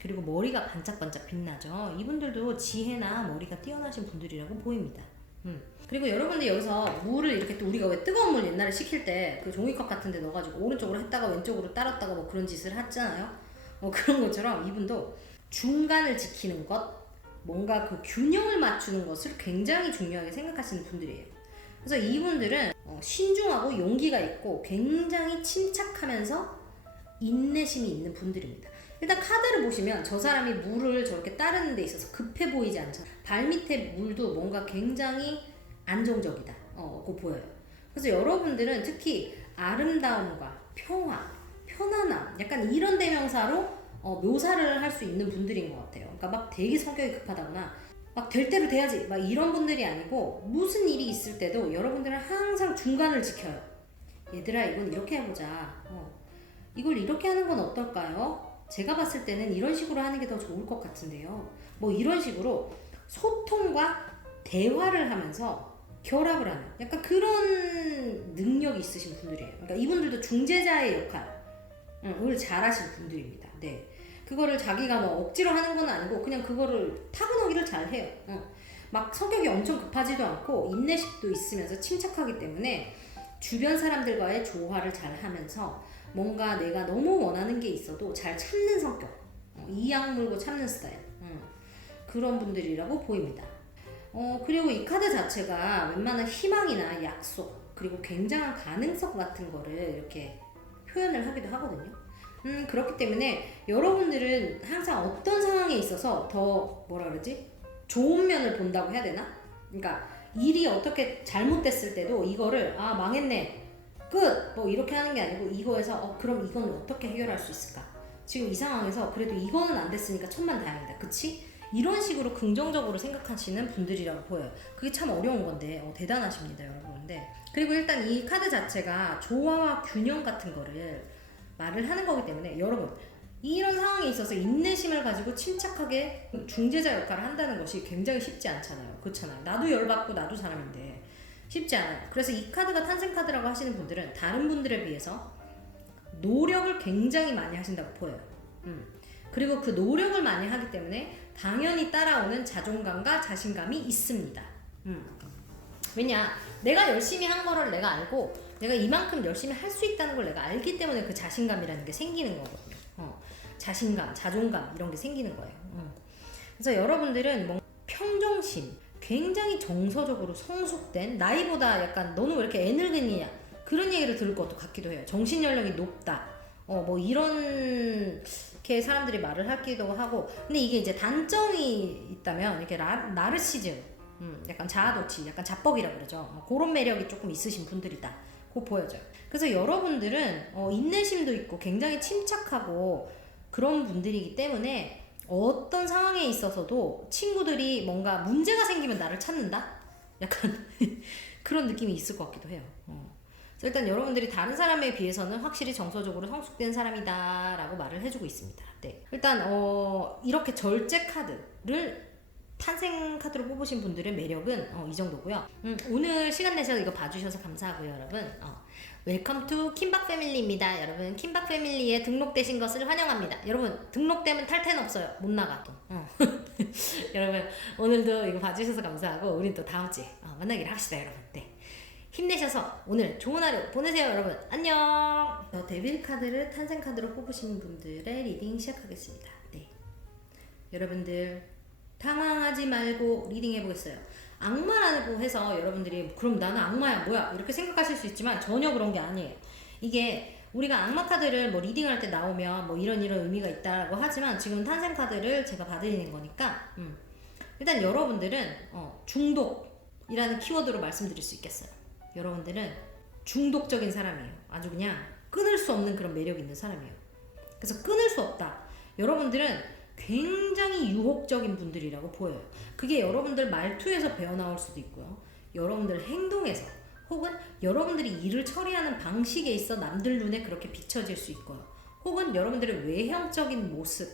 그리고 머리가 반짝반짝 빛나죠. 이분들도 지혜나 머리가 뛰어나신 분들이라고 보입니다. 그리고 여러분들 여기서 물을 이렇게 또 우리가 왜 뜨거운 물 옛날에 식힐 때 그 종이컵 같은 데 넣어가지고 오른쪽으로 했다가 왼쪽으로 따랐다가 뭐 그런 짓을 했잖아요. 그런 것처럼 이분도 중간을 지키는 것, 뭔가 그 균형을 맞추는 것을 굉장히 중요하게 생각하시는 분들이에요. 그래서 이분들은 신중하고 용기가 있고 굉장히 침착하면서 인내심이 있는 분들입니다. 일단 카드를 보시면 저 사람이 물을 저렇게 따르는 데 있어서 급해 보이지 않잖아요. 발 밑에 물도 뭔가 굉장히 안정적이다 고 보여요. 그래서 여러분들은 특히 아름다움과 평화, 편안함, 약간 이런 대명사로 묘사를 할 수 있는 분들인 것 같아요. 그러니까 막 되게 성격이 급하다거나 막 될 대로 돼야지 막 이런 분들이 아니고, 무슨 일이 있을 때도 여러분들은 항상 중간을 지켜요. 얘들아, 이건 이렇게 해보자. 이걸 이렇게 하는 건 어떨까요? 제가 봤을 때는 이런 식으로 하는 게 더 좋을 것 같은데요. 뭐 이런 식으로 소통과 대화를 하면서 결합을 하는 약간 그런 능력이 있으신 분들이에요. 그러니까 이분들도 중재자의 역할을 잘하시는 분들입니다. 네. 그거를 자기가 뭐 억지로 하는 건 아니고 그냥 그거를 타고나기를 잘 해요. 막 성격이 엄청 급하지도 않고 인내심도 있으면서 침착하기 때문에 주변 사람들과의 조화를 잘 하면서 뭔가 내가 너무 원하는 게 있어도 잘 참는 성격, 이악 물고 참는 스타일, 그런 분들이라고 보입니다. 그리고 이 카드 자체가 웬만한 희망이나 약속, 그리고 굉장한 가능성 같은 거를 이렇게 표현을 하기도 하거든요. 그렇기 때문에 여러분들은 항상 어떤 상황에 있어서 더 좋은 면을 본다고 해야 되나? 그러니까 일이 어떻게 잘못됐을 때도 이거를 망했네, 끝! 뭐 이렇게 하는 게 아니고 이거에서 그럼 이건 어떻게 해결할 수 있을까? 지금 이 상황에서 그래도 이거는 안 됐으니까 천만다행이다, 그치? 이런 식으로 긍정적으로 생각하시는 분들이라고 보여요. 그게 참 어려운 건데 대단하십니다, 여러분. 네. 그리고 일단 이 카드 자체가 조화와 균형 같은 거를 말을 하는 거기 때문에 여러분, 이런 상황에 있어서 인내심을 가지고 침착하게 중재자 역할을 한다는 것이 굉장히 쉽지 않잖아요. 그렇잖아요. 나도 열받고 나도 사람인데 쉽지 않아요. 그래서 이 카드가 탄생 카드라고 하시는 분들은 다른 분들에 비해서 노력을 굉장히 많이 하신다고 보여요. 그리고 그 노력을 많이 하기 때문에 당연히 따라오는 자존감과 자신감이 있습니다. 왜냐, 내가 열심히 한 거를 내가 알고 내가 이만큼 열심히 할 수 있다는 걸 내가 알기 때문에 그 자신감이라는 게 생기는 거거든요. 자신감, 자존감 이런 게 생기는 거예요. 그래서 여러분들은 뭔가 평정심, 굉장히 정서적으로 성숙된, 나이보다 약간 너는 왜 이렇게 애늙은이냐 그런 얘기를 들을 것도 같기도 해요. 정신연령이 높다, 뭐 이런 이렇게 사람들이 말을 하기도 하고. 근데 이게 이제 단점이 있다면 이렇게 나르시즘, 약간 자아도취, 약간 자뻑이라 그러죠. 그런 매력이 조금 있으신 분들이다. 고 보여져요. 그래서 여러분들은 인내심도 있고 굉장히 침착하고 그런 분들이기 때문에 어떤 상황에 있어서도 친구들이 뭔가 문제가 생기면 나를 찾는다? 약간 그런 느낌이 있을 것 같기도 해요. 그래서 일단 여러분들이 다른 사람에 비해서는 확실히 정서적으로 성숙된 사람이다 라고 말을 해주고 있습니다. 네. 일단 이렇게 절제 카드를 탄생 카드로 뽑으신 분들의 매력은 이 정도고요. 오늘 시간 내셔서 이거 봐주셔서 감사하고요, 여러분. 웰컴 투 킴박 패밀리입니다. 여러분, 킴박 패밀리에 등록되신 것을 환영합니다. 여러분, 등록되면 탈퇴는 없어요. 못 나가도. 여러분, 오늘도 이거 봐주셔서 감사하고 우린 또 다음 주에 만나기를 합시다, 여러분. 네. 힘내셔서 오늘 좋은 하루 보내세요, 여러분. 안녕. 데빌 카드를 탄생 카드로 뽑으신 분들의 리딩 시작하겠습니다. 네. 여러분들 당황하지 말고 리딩 해보겠어요. 악마라고 해서 여러분들이 그럼 나는 악마야 뭐야 이렇게 생각하실 수 있지만 전혀 그런 게 아니에요. 이게 우리가 악마 카드를 뭐 리딩할 때 나오면 뭐 이런 의미가 있다라고 하지만 지금 탄생 카드를 제가 봐드리는 거니까 일단 여러분들은 중독이라는 키워드로 말씀드릴 수 있겠어요. 여러분들은 중독적인 사람이에요. 아주 그냥 끊을 수 없는 그런 매력 있는 사람이에요. 그래서 끊을 수 없다. 여러분들은 굉장히 유혹적인 분들이라고 보여요. 그게 여러분들 말투에서 배어나올 수도 있고요. 여러분들 행동에서 혹은 여러분들이 일을 처리하는 방식에 있어 남들 눈에 그렇게 비춰질 수 있고요. 혹은 여러분들의 외형적인 모습,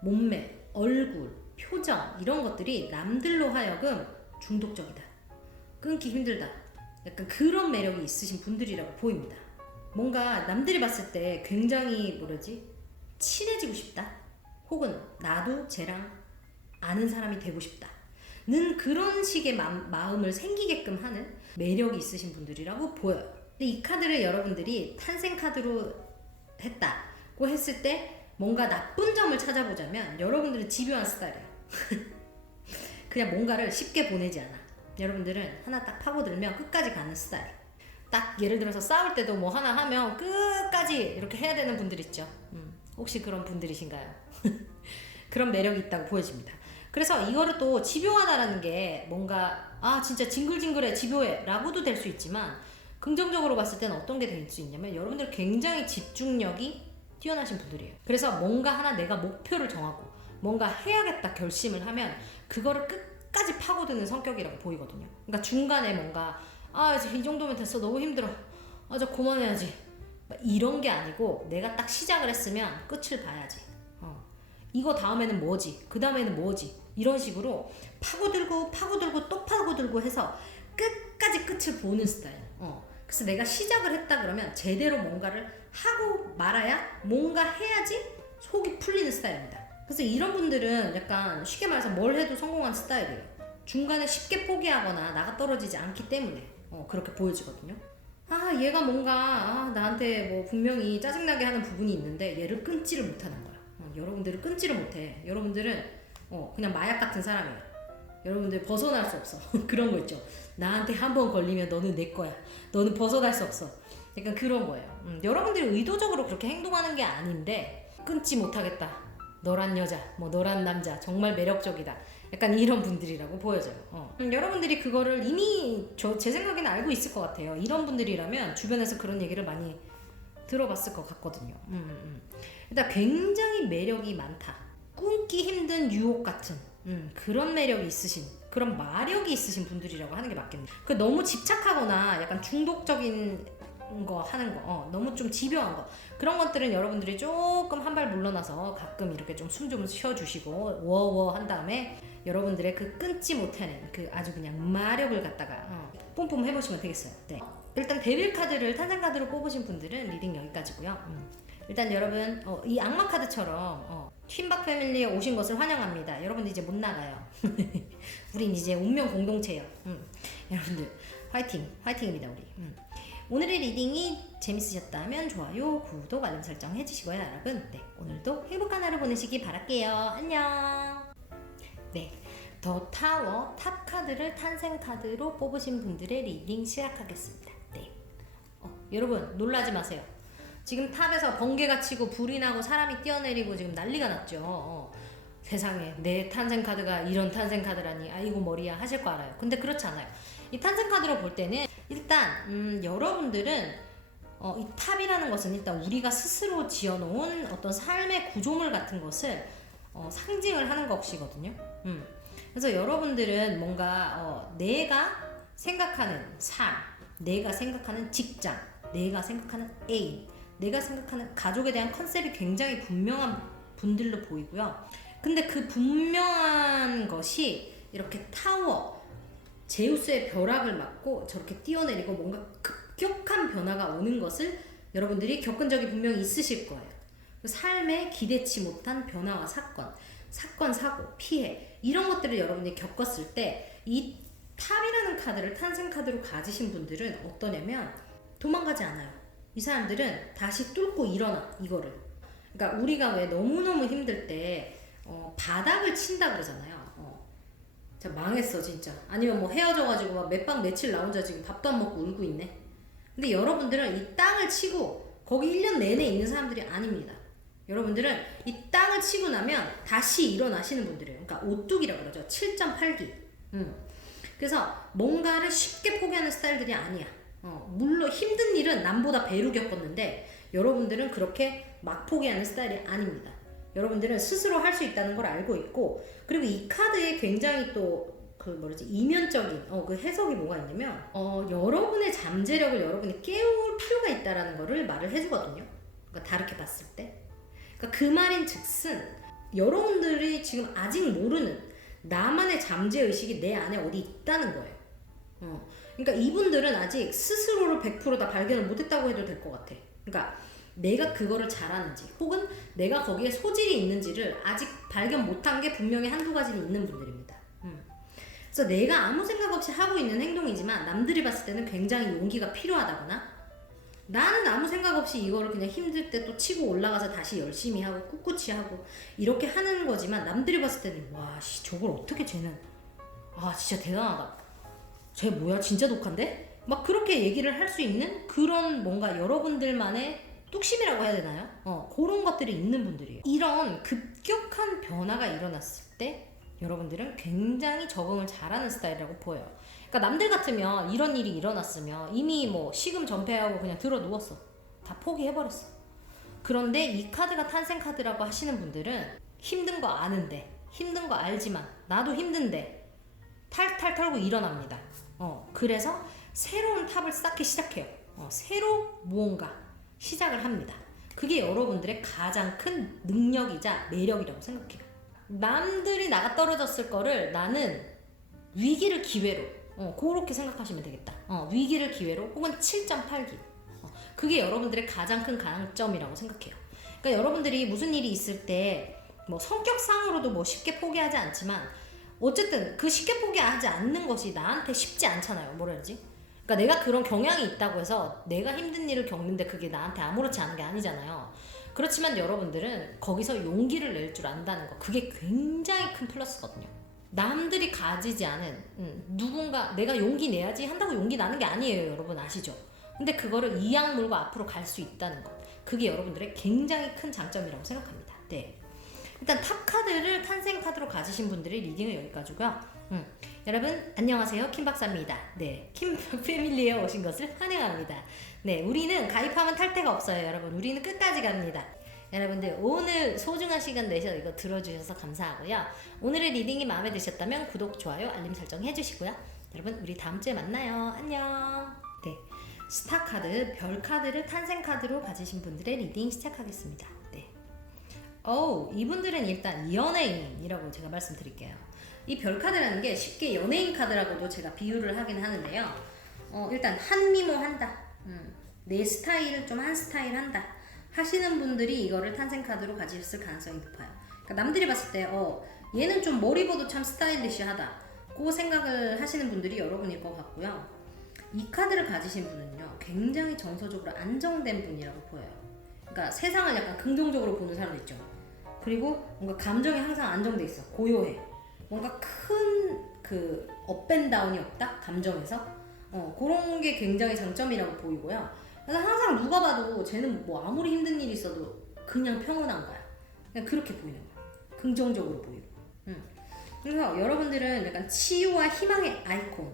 몸매, 얼굴, 표정 이런 것들이 남들로 하여금 중독적이다. 끊기 힘들다. 약간 그런 매력이 있으신 분들이라고 보입니다. 뭔가 남들이 봤을 때 굉장히 친해지고 싶다. 혹은 나도 쟤랑 아는 사람이 되고 싶다. 는 그런 식의 마음을 생기게끔 하는 매력이 있으신 분들이라고 보여요. 근데 이 카드를 여러분들이 탄생 카드로 했다고 했을 때 뭔가 나쁜 점을 찾아보자면 여러분들은 집요한 스타일이에요. 그냥 뭔가를 쉽게 보내지 않아. 여러분들은 하나 딱 파고들면 끝까지 가는 스타일. 딱 예를 들어서 싸울 때도 뭐 하나 하면 끝까지 이렇게 해야 되는 분들 있죠. 혹시 그런 분들이신가요? 그런 매력이 있다고 보여집니다. 그래서 이거를 또 집요하다라는 게 뭔가 진짜 징글징글해 집요해 라고도 될 수 있지만 긍정적으로 봤을 때는 어떤 게 될 수 있냐면 여러분들 굉장히 집중력이 뛰어나신 분들이에요. 그래서 뭔가 하나 내가 목표를 정하고 뭔가 해야겠다 결심을 하면 그거를 끝까지 파고드는 성격이라고 보이거든요. 그러니까 중간에 뭔가 이제 이 정도면 됐어 너무 힘들어 저 그만해야지 이런 게 아니고 내가 딱 시작을 했으면 끝을 봐야지. 이거 다음에는 뭐지? 그 다음에는 뭐지? 이런 식으로 파고들고 또 파고들고 해서 끝까지 끝을 보는 스타일. 그래서 내가 시작을 했다 그러면 제대로 뭔가를 하고 말아야 뭔가 해야지 속이 풀리는 스타일입니다. 그래서 이런 분들은 약간 쉽게 말해서 뭘 해도 성공한 스타일이에요. 중간에 쉽게 포기하거나 나가 떨어지지 않기 때문에 그렇게 보여지거든요. 얘가 뭔가 나한테 뭐 분명히 짜증나게 하는 부분이 있는데 얘를 끊지를 못하는 거야. 여러분들은 끊지를 못해. 여러분들은 그냥 마약 같은 사람이에요. 여러분들 벗어날 수 없어. 그런 거 있죠. 나한테 한 번 걸리면 너는 내 거야. 너는 벗어날 수 없어. 약간 그런 거예요. 여러분들이 의도적으로 그렇게 행동하는 게 아닌데 끊지 못하겠다. 너란 여자, 뭐 너란 남자 정말 매력적이다. 약간 이런 분들이라고 보여져요. 여러분들이 그거를 이미 제 생각에는 알고 있을 것 같아요. 이런 분들이라면 주변에서 그런 얘기를 많이 들어봤을 것 같거든요. 일단 굉장히 매력이 많다. 끊기 힘든 유혹 같은 그런 매력이 있으신 그런 마력이 있으신 분들이라고 하는 게 맞겠네요. 너무 집착하거나 약간 중독적인 거 하는 거 너무 좀 집요한 거 그런 것들은 여러분들이 조금 한 발 물러나서 가끔 이렇게 좀 숨 좀 쉬어주시고 워워 한 다음에 여러분들의 그 끊지 못하는 그 아주 그냥 마력을 갖다가 뿜뿜 해보시면 되겠어요. 네. 일단 데빌 카드를 탄생 카드로 뽑으신 분들은 리딩 여기까지고요. 일단 여러분 이 악마 카드처럼 퀸박 패밀리에 오신 것을 환영합니다. 여러분 이제 못 나가요. 우린 이제 운명 공동체예요. 여러분들 화이팅입니다 우리. 오늘의 리딩이 재밌으셨다면 좋아요, 구독, 알림 설정 해주시고요 여러분. 네, 오늘도 행복한 하루 보내시기 바랄게요. 안녕. 네, 더 타워 탑 카드를 탄생 카드로 뽑으신 분들의 리딩 시작하겠습니다. 네, 여러분 놀라지 마세요. 지금 탑에서 번개가 치고 불이 나고 사람이 뛰어내리고 지금 난리가 났죠. 세상에 내 탄생 카드가 이런 탄생 카드라니 아이고 머리야 하실 거 알아요. 근데 그렇지 않아요. 이 탄생 카드로 볼 때는 일단 여러분들은 이 탑이라는 것은 일단 우리가 스스로 지어놓은 어떤 삶의 구조물 같은 것을 상징을 하는 것이거든요. 그래서 여러분들은 뭔가 내가 생각하는 삶, 내가 생각하는 직장, 내가 생각하는 애인, 내가 생각하는 가족에 대한 컨셉이 굉장히 분명한 분들로 보이고요. 근데 그 분명한 것이 이렇게 타워, 제우스의 벼락을 맞고 저렇게 뛰어내리고 뭔가 급격한 변화가 오는 것을 여러분들이 겪은 적이 분명히 있으실 거예요. 삶에 기대치 못한 변화와 사건, 사고, 피해 이런 것들을 여러분들이 겪었을 때 이 탑이라는 카드를 탄생 카드로 가지신 분들은 어떠냐면 도망가지 않아요. 이 사람들은 다시 뚫고 일어나 이거를. 그러니까 우리가 왜 너무너무 힘들 때 바닥을 친다 그러잖아요. 자 망했어 진짜. 아니면 뭐 헤어져가지고 막 몇 박 며칠 나 혼자 지금 밥도 안 먹고 울고 있네. 근데 여러분들은 이 땅을 치고 거기 1년 내내 있는 사람들이 아닙니다. 여러분들은 이 땅을 치고 나면 다시 일어나시는 분들이에요. 그러니까 오뚜기라고 그러죠. 7.8기. 그래서 뭔가를 쉽게 포기하는 스타일들이 아니야. 물론 힘든 일은 남보다 배로 겪었는데 여러분들은 그렇게 막 포기하는 스타일이 아닙니다. 여러분들은 스스로 할 수 있다는 걸 알고 있고, 그리고 이 카드에 굉장히 또 이면적인 그 해석이 뭐가 있냐면 여러분의 잠재력을 여러분이 깨울 필요가 있다라는 거를 말을 해주거든요. 그러니까 다르게 봤을 때, 그러니까 그 말인 즉슨 여러분들이 지금 아직 모르는 나만의 잠재의식이 내 안에 어디 있다는 거예요. 그러니까 이분들은 아직 스스로를 100%다 발견을 못했다고 해도 될 것 같아. 그러니까 내가 그거를 잘하는지 혹은 내가 거기에 소질이 있는지를 아직 발견 못한 게 분명히 한두 가지는 있는 분들입니다. 그래서 내가 아무 생각 없이 하고 있는 행동이지만 남들이 봤을 때는 굉장히 용기가 필요하다거나, 나는 아무 생각 없이 이거를 그냥 힘들 때 또 치고 올라가서 다시 열심히 하고 꿋꿋이 하고 이렇게 하는 거지만 남들이 봤을 때는 와 씨 저걸 어떻게 쟤는 진짜 대단하다, 쟤 뭐야 진짜 독한데? 막 그렇게 얘기를 할 수 있는 그런 뭔가 여러분들만의 뚝심이라고 해야 되나요? 그런 것들이 있는 분들이에요. 이런 급격한 변화가 일어났을 때 여러분들은 굉장히 적응을 잘하는 스타일이라고 보여요. 그러니까 남들 같으면 이런 일이 일어났으면 이미 뭐 식음 전폐하고 그냥 들어 누웠어. 다 포기해버렸어. 그런데 이 카드가 탄생 카드라고 하시는 분들은 힘든 거 아는데, 힘든 거 알지만 나도 힘든데 탈탈 털고 일어납니다. 그래서 새로운 탑을 쌓기 시작해요. 새로 무언가 시작을 합니다. 그게 여러분들의 가장 큰 능력이자 매력이라고 생각해요. 남들이 나가 떨어졌을 거를 나는 위기를 기회로 그렇게 생각하시면 되겠다. 위기를 기회로 혹은 7.8기. 그게 여러분들의 가장 큰 강점이라고 생각해요. 그러니까 여러분들이 무슨 일이 있을 때 뭐 성격상으로도 뭐 쉽게 포기하지 않지만 어쨌든 그 쉽게 포기하지 않는 것이 나한테 쉽지 않잖아요. 뭐라 해야지? 그러니까 내가 그런 경향이 있다고 해서 내가 힘든 일을 겪는데 그게 나한테 아무렇지 않은 게 아니잖아요. 그렇지만 여러분들은 거기서 용기를 낼 줄 안다는 거, 그게 굉장히 큰 플러스거든요. 남들이 가지지 않은 누군가 내가 용기 내야지 한다고 용기 나는 게 아니에요. 여러분 아시죠? 근데 그거를 이악 물고 앞으로 갈 수 있다는 것, 그게 여러분들의 굉장히 큰 장점이라고 생각합니다. 네. 일단 탑 카드를 탄생 카드로 가지신 분들의 리딩은 여기까지고요. 여러분 안녕하세요, 킴 박사입니다. 네, 킴 패밀리에 오신 것을 환영합니다. 네, 우리는 가입하면 탈퇴가 없어요. 여러분 우리는 끝까지 갑니다. 여러분들 오늘 소중한 시간 내셔서 이거 들어주셔서 감사하고요. 오늘의 리딩이 마음에 드셨다면 구독, 좋아요, 알림 설정 해주시고요. 여러분 우리 다음 주에 만나요. 안녕. 네, 스타 카드, 별 카드를 탄생 카드로 가지신 분들의 리딩 시작하겠습니다. 네. 이분들은 일단 연예인이라고 제가 말씀드릴게요. 이 별 카드라는 게 쉽게 연예인 카드라고도 제가 비유를 하긴 하는데요. 일단 한미모 한다. 내 스타일을 좀 한 스타일 한다 하시는 분들이 이거를 탄생 카드로 가지셨을 가능성이 높아요. 그러니까 남들이 봤을 때 얘는 좀 머리보도 참 스타일리시하다, 그 생각을 하시는 분들이 여러분일 것 같고요. 이 카드를 가지신 분은요 굉장히 정서적으로 안정된 분이라고 보여요. 그러니까 세상을 약간 긍정적으로 보는 사람 있죠. 그리고 뭔가 감정이 항상 안정돼 있어. 고요해. 뭔가 큰 업앤다운이 없다? 감정에서. 그런 게 굉장히 장점이라고 보이고요. 그래서 항상 누가 봐도 쟤는 뭐 아무리 힘든 일이 있어도 그냥 평온한 거야. 그냥 그렇게 보이는 거야. 긍정적으로 보이고. 그래서 여러분들은 약간 치유와 희망의 아이콘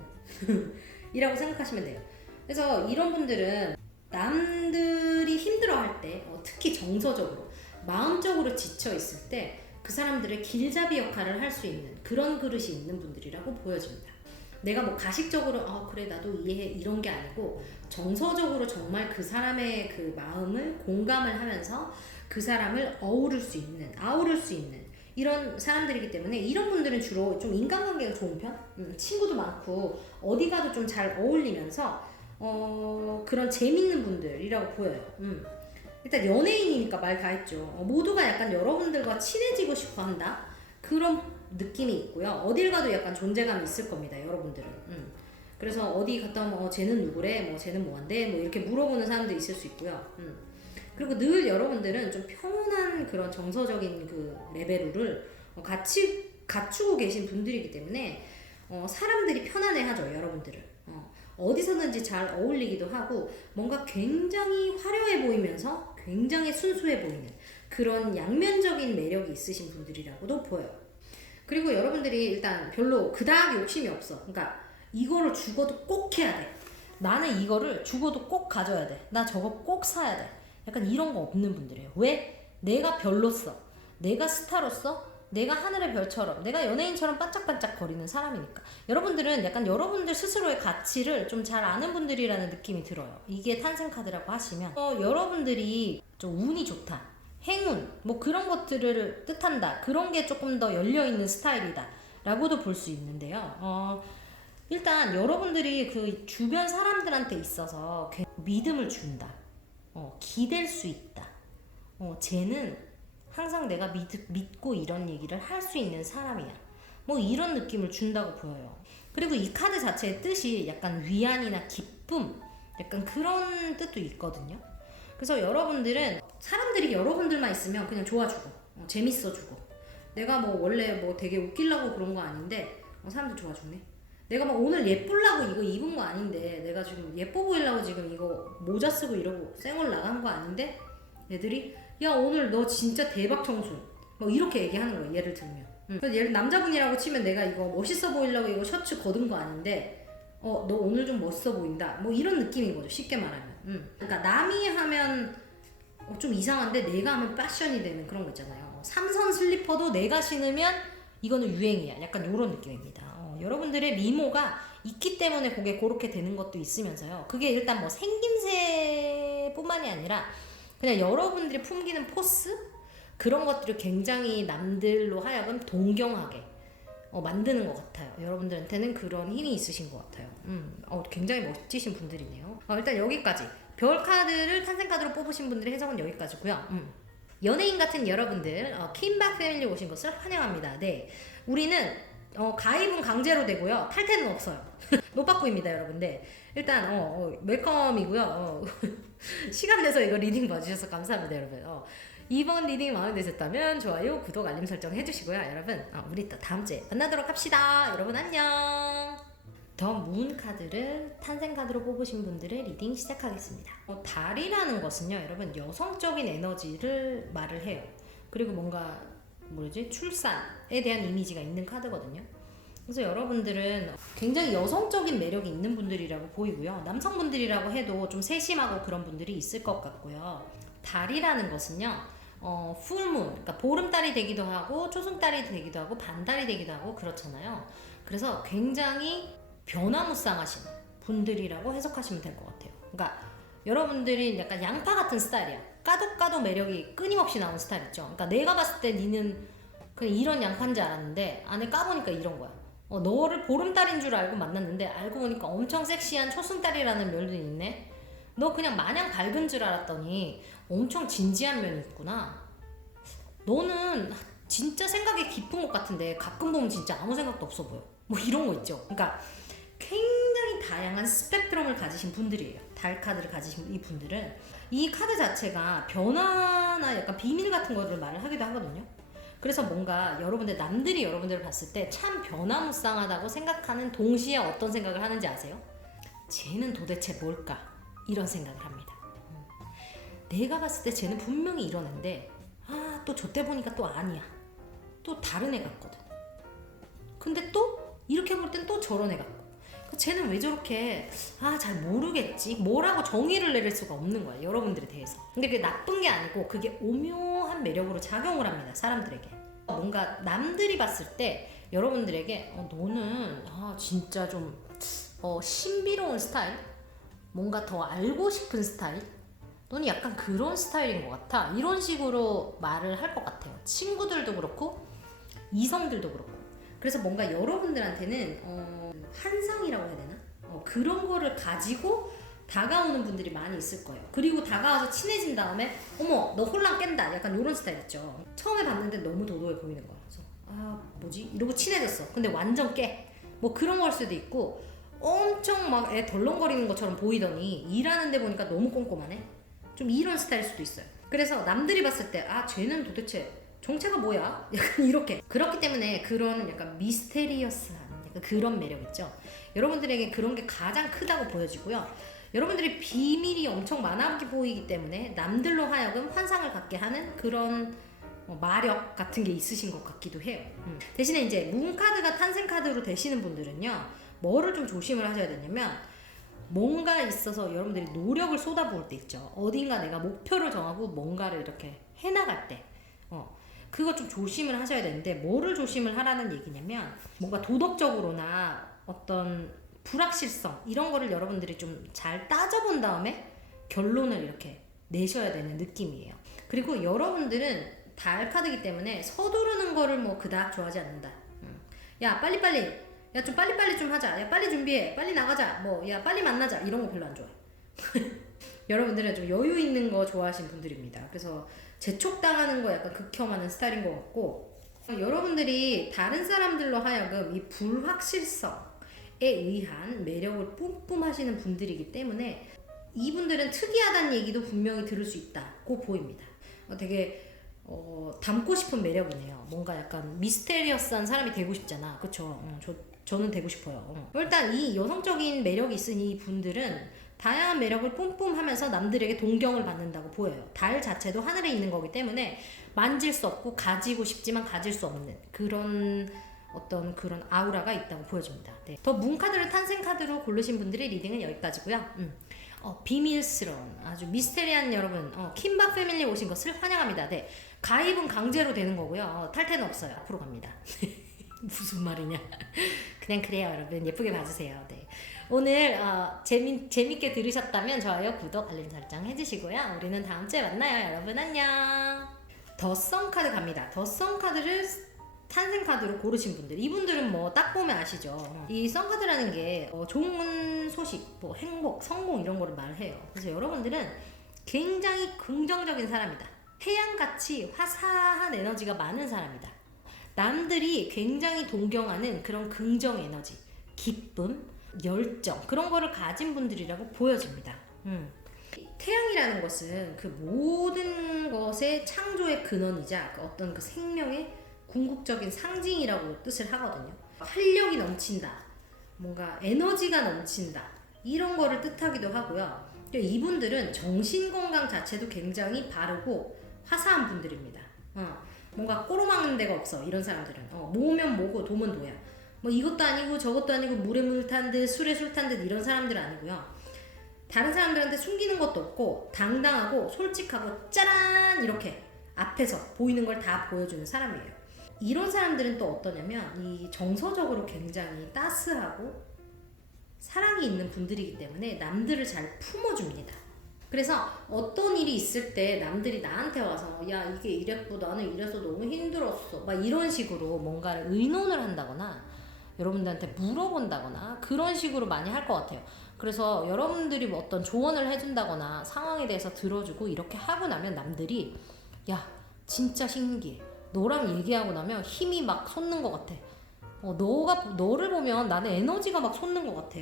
이라고 생각하시면 돼요. 그래서 이런 분들은 남들이 힘들어할 때, 특히 정서적으로, 마음적으로 지쳐 있을 때 그 사람들의 길잡이 역할을 할 수 있는 그런 그릇이 있는 분들이라고 보여집니다. 내가 뭐 가식적으로 그래 나도 이해해 이런 게 아니고, 정서적으로 정말 그 사람의 그 마음을 공감을 하면서 그 사람을 아우를 수 있는 이런 사람들이기 때문에, 이런 분들은 주로 좀 인간관계가 좋은 편? 친구도 많고 어디 가도 좀 잘 어울리면서 그런 재밌는 분들이라고 보여요. 일단 연예인이니까 말 다 했죠. 모두가 약간 여러분들과 친해지고 싶어 한다, 그런 느낌이 있고요. 어딜 가도 약간 존재감이 있을 겁니다, 여러분들은. 그래서 어디 갔다 오면 쟤는 누구래? 뭐 쟤는 뭐한대? 뭐 이렇게 물어보는 사람도 있을 수 있고요. 그리고 늘 여러분들은 좀 평온한 그런 정서적인 그 레벨을 같이 갖추고 계신 분들이기 때문에 사람들이 편안해하죠, 여러분들을. 어디서든지 잘 어울리기도 하고, 뭔가 굉장히 화려해 보이면서 굉장히 순수해 보이는 그런 양면적인 매력이 있으신 분들이라고도 보여요. 그리고 여러분들이 일단 별로 그닥 욕심이 없어. 그러니까 이거를 죽어도 꼭 해야 돼. 나는 이거를 죽어도 꼭 가져야 돼. 나 저거 꼭 사야 돼. 약간 이런 거 없는 분들이에요. 왜? 내가 별로써. 내가 스타로서, 내가 하늘의 별처럼, 내가 연예인처럼 반짝반짝 거리는 사람이니까. 여러분들은 약간 여러분들 스스로의 가치를 좀 잘 아는 분들이라는 느낌이 들어요. 이게 탄생카드라고 하시면 여러분들이 좀 운이 좋다, 행운, 뭐 그런 것들을 뜻한다, 그런 게 조금 더 열려있는 스타일이다 라고도 볼 수 있는데요. 일단 여러분들이 그 주변 사람들한테 있어서 믿음을 준다, 기댈 수 있다, 쟤는 항상 내가 믿고 이런 얘기를 할 수 있는 사람이야, 뭐 이런 느낌을 준다고 보여요. 그리고 이 카드 자체의 뜻이 약간 위안이나 기쁨, 약간 그런 뜻도 있거든요. 그래서 여러분들은 사람들이 여러분들만 있으면 그냥 좋아주고 재밌어주고, 내가 뭐 원래 뭐 되게 웃기려고 그런 거 아닌데 사람들 좋아주네. 내가 막 오늘 예쁘려고 이거 입은 거 아닌데, 내가 지금 예뻐 보이려고 지금 이거 모자 쓰고 이러고 쌩얼 나간 거 아닌데, 애들이 야 오늘 너 진짜 대박 청순, 뭐 이렇게 얘기하는 거예요, 예를 들면. 그래서 예를 남자분이라고 치면 내가 이거 멋있어 보이려고 이거 셔츠 걷은 거 아닌데 너 오늘 좀 멋있어 보인다, 뭐 이런 느낌인 거죠, 쉽게 말하면. 그러니까 남이 하면 좀 이상한데 내가 하면 패션이 되는 그런 거 있잖아요. 삼선 슬리퍼도 내가 신으면 이거는 유행이야, 약간 이런 느낌입니다. 여러분들의 미모가 있기 때문에 그게 그렇게 되는 것도 있으면서요, 그게 일단 뭐 생김새 뿐만이 아니라 그냥 여러분들이 풍기는 포스, 그런 것들을 굉장히 남들로 하여금 동경하게 만드는 것 같아요. 여러분들한테는 그런 힘이 있으신 것 같아요. 굉장히 멋지신 분들이네요. 일단 여기까지 별 카드를 탄생 카드로 뽑으신 분들의 해석은 여기까지고요. 연예인 같은 여러분들, 킴박 패밀리 오신 것을 환영합니다. 네, 우리는 가입은 강제로 되고요, 탈퇴는 없어요. 노빠꾸입니다, 여러분들. 일단 웰컴이고요. 시간 내서 이거 리딩 봐주셔서 감사합니다, 여러분. 이번 리딩이 마음에 드셨다면 좋아요, 구독, 알림 설정 해주시고요, 여러분. 우리 또 다음 주에 만나도록 합시다. 여러분 안녕. 더 문 카드를 탄생 카드로 뽑으신 분들의 리딩 시작하겠습니다. 달이라는 것은요, 여러분, 여성적인 에너지를 말을 해요. 그리고 뭔가 출산에 대한 이미지가 있는 카드거든요. 그래서 여러분들은 굉장히 여성적인 매력이 있는 분들이라고 보이고요, 남성분들이라고 해도 좀 세심하고 그런 분들이 있을 것 같고요. 달이라는 것은요, 풀문, 그러니까 보름달이 되기도 하고 초승달이 되기도 하고 반달이 되기도 하고 그렇잖아요. 그래서 굉장히 변화무쌍하신 분들이라고 해석하시면 될 것 같아요. 그러니까 여러분들이 약간 양파 같은 스타일이야. 까도 매력이 끊임없이 나오는 스타일 있죠. 그러니까 내가 봤을 때 니는 그냥 이런 양파인 줄 알았는데 안에 까보니까 이런 거야. 너를 보름달인 줄 알고 만났는데 알고 보니까 엄청 섹시한 초승달이라는 면도 있네. 너 그냥 마냥 밝은 줄 알았더니 엄청 진지한 면이 있구나. 너는 진짜 생각이 깊은 것 같은데 가끔 보면 진짜 아무 생각도 없어 보여. 뭐 이런 거 있죠. 그러니까 굉장히 다양한 스펙트럼을 가지신 분들이에요. 달 카드를 가지신 이 분들은 이 카드 자체가 변화나 약간 비밀 같은 거를 말을 하기도 하거든요. 그래서 뭔가 남들이 여러분들을 봤을 때 참 변화무쌍하다고 생각하는 동시에 어떤 생각을 하는지 아세요? 쟤는 도대체 뭘까? 이런 생각을 합니다. 내가 봤을 때 쟤는 분명히 이런 앤데 또 저때 보니까 또 아니야. 또 다른 애 같거든. 근데 또 이렇게 볼 땐 또 저런 애 같고. 쟤는 왜 저렇게 잘 모르겠지. 뭐라고 정의를 내릴 수가 없는 거야. 여러분들에 대해서. 근데 그게 나쁜 게 아니고 그게 오묘한 매력으로 작용을 합니다. 사람들에게. 뭔가 남들이 봤을 때 여러분들에게 너는 진짜 좀 신비로운 스타일? 뭔가 더 알고 싶은 스타일? 너는 약간 그런 스타일인 것 같아. 이런 식으로 말을 할 것 같아요. 친구들도 그렇고 이성들도 그렇고. 그래서 뭔가 여러분들한테는 환상이라고 해야 되나? 그런 거를 가지고 다가오는 분들이 많이 있을 거예요. 그리고 다가와서 친해진 다음에 어머 너 홀랑 깬다 약간 이런 스타일 있죠. 처음에 봤는데 너무 도도해 보이는 거야. 그래서 뭐지? 이러고 친해졌어. 근데 완전 깨. 뭐 그런 걸 수도 있고 엄청 막 애 덜렁거리는 것처럼 보이더니 일하는데 보니까 너무 꼼꼼하네. 좀 이런 스타일일 수도 있어요. 그래서 남들이 봤을 때 쟤는 도대체 정체가 뭐야? 약간 이렇게. 그렇기 때문에 그런 약간 미스테리어스한 약간 그런 매력 있죠. 여러분들에게 그런 게 가장 크다고 보여지고요. 여러분들이 비밀이 엄청 많아 보이기 때문에 남들로 하여금 환상을 갖게 하는 그런 마력 같은 게 있으신 것 같기도 해요. 대신에 이제 문카드가 탄생카드로 되시는 분들은요, 뭐를 좀 조심을 하셔야 되냐면, 뭔가 있어서 여러분들이 노력을 쏟아부을 때 있죠. 어딘가 내가 목표를 정하고 뭔가를 이렇게 해나갈 때 그거 좀 조심을 하셔야 되는데, 뭐를 조심을 하라는 얘기냐면, 뭔가 도덕적으로나 어떤 불확실성 이런 거를 여러분들이 좀 잘 따져본 다음에 결론을 이렇게 내셔야 되는 느낌이에요. 그리고 여러분들은 달 카드이기 때문에 서두르는 거를 뭐 그닥 좋아하지 않는다. 야 빨리빨리, 야 좀 빨리빨리 좀 하자, 야 빨리 준비해, 빨리 나가자, 뭐 야 빨리 만나자, 이런 거 별로 안 좋아해. 여러분들은 좀 여유 있는 거 좋아하시는 분들입니다. 그래서 재촉당하는 거 약간 극혐하는 스타일인 것 같고, 여러분들이 다른 사람들로 하여금 이 불확실성에 의한 매력을 뿜뿜하시는 분들이기 때문에 이분들은 특이하다는 얘기도 분명히 들을 수 있다고 보입니다. 되게 닮고 싶은 매력이네요. 뭔가 약간 미스테리어스한 사람이 되고 싶잖아. 그쵸? 저는 되고 싶어요. 일단 이 여성적인 매력이 있은 이 분들은 다양한 매력을 뿜뿜하면서 남들에게 동경을 받는다고 보여요. 달 자체도 하늘에 있는 거기 때문에 만질 수 없고 가지고 싶지만 가질 수 없는 그런 어떤 그런 아우라가 있다고 보여집니다. 네. 더 문카드를 탄생카드로 고르신 분들의 리딩은 여기까지고요. 비밀스러운 아주 미스테리한 여러분, 킴박 패밀리에 오신 것을 환영합니다. 네. 가입은 강제로 되는 거고요. 탈퇴는 없어요. 앞으로 갑니다. 무슨 말이냐. 그냥 그래요, 여러분. 예쁘게 봐주세요. 네. 오늘 재밌게 들으셨다면 좋아요, 구독, 알림 설정 해주시고요. 우리는 다음 주에 만나요. 여러분 안녕. 더 선 카드 갑니다. 더 선 카드를 탄생 카드로 고르신 분들, 이분들은 뭐 딱 보면 아시죠. 이 선 카드라는 게 좋은 소식, 뭐 행복, 성공 이런 거를 말해요. 그래서 여러분들은 굉장히 긍정적인 사람이다. 태양같이 화사한 에너지가 많은 사람이다. 남들이 굉장히 동경하는 그런 긍정 에너지, 기쁨, 열정, 그런 거를 가진 분들이라고 보여집니다. 태양이라는 것은 그 모든 것의 창조의 근원이자 어떤 그 생명의 궁극적인 상징이라고 뜻을 하거든요. 활력이 넘친다, 뭔가 에너지가 넘친다, 이런 거를 뜻하기도 하고요. 이분들은 정신건강 자체도 굉장히 바르고 화사한 분들입니다. 뭔가 꼬로막는 데가 없어. 이런 사람들은 모으면 뭐고 도면 도야. 뭐 이것도 아니고 저것도 아니고 물에 물 탄 듯 술에 술 탄 듯 이런 사람들은 아니고요. 다른 사람들한테 숨기는 것도 없고 당당하고 솔직하고 짜란 이렇게 앞에서 보이는 걸 다 보여주는 사람이에요. 이런 사람들은 또 어떠냐면 이 정서적으로 굉장히 따스하고 사랑이 있는 분들이기 때문에 남들을 잘 품어줍니다. 그래서 어떤 일이 있을 때 남들이 나한테 와서 야 이게 이랬고 나는 이래서 너무 힘들었어 막 이런 식으로 뭔가를 의논을 한다거나 여러분들한테 물어본다거나 그런 식으로 많이 할 것 같아요. 그래서 여러분들이 뭐 어떤 조언을 해준다거나 상황에 대해서 들어주고 이렇게 하고 나면 남들이 야 진짜 신기해, 너랑 얘기하고 나면 힘이 막 솟는 것 같아, 너를 보면 나는 에너지가 막 솟는 것 같아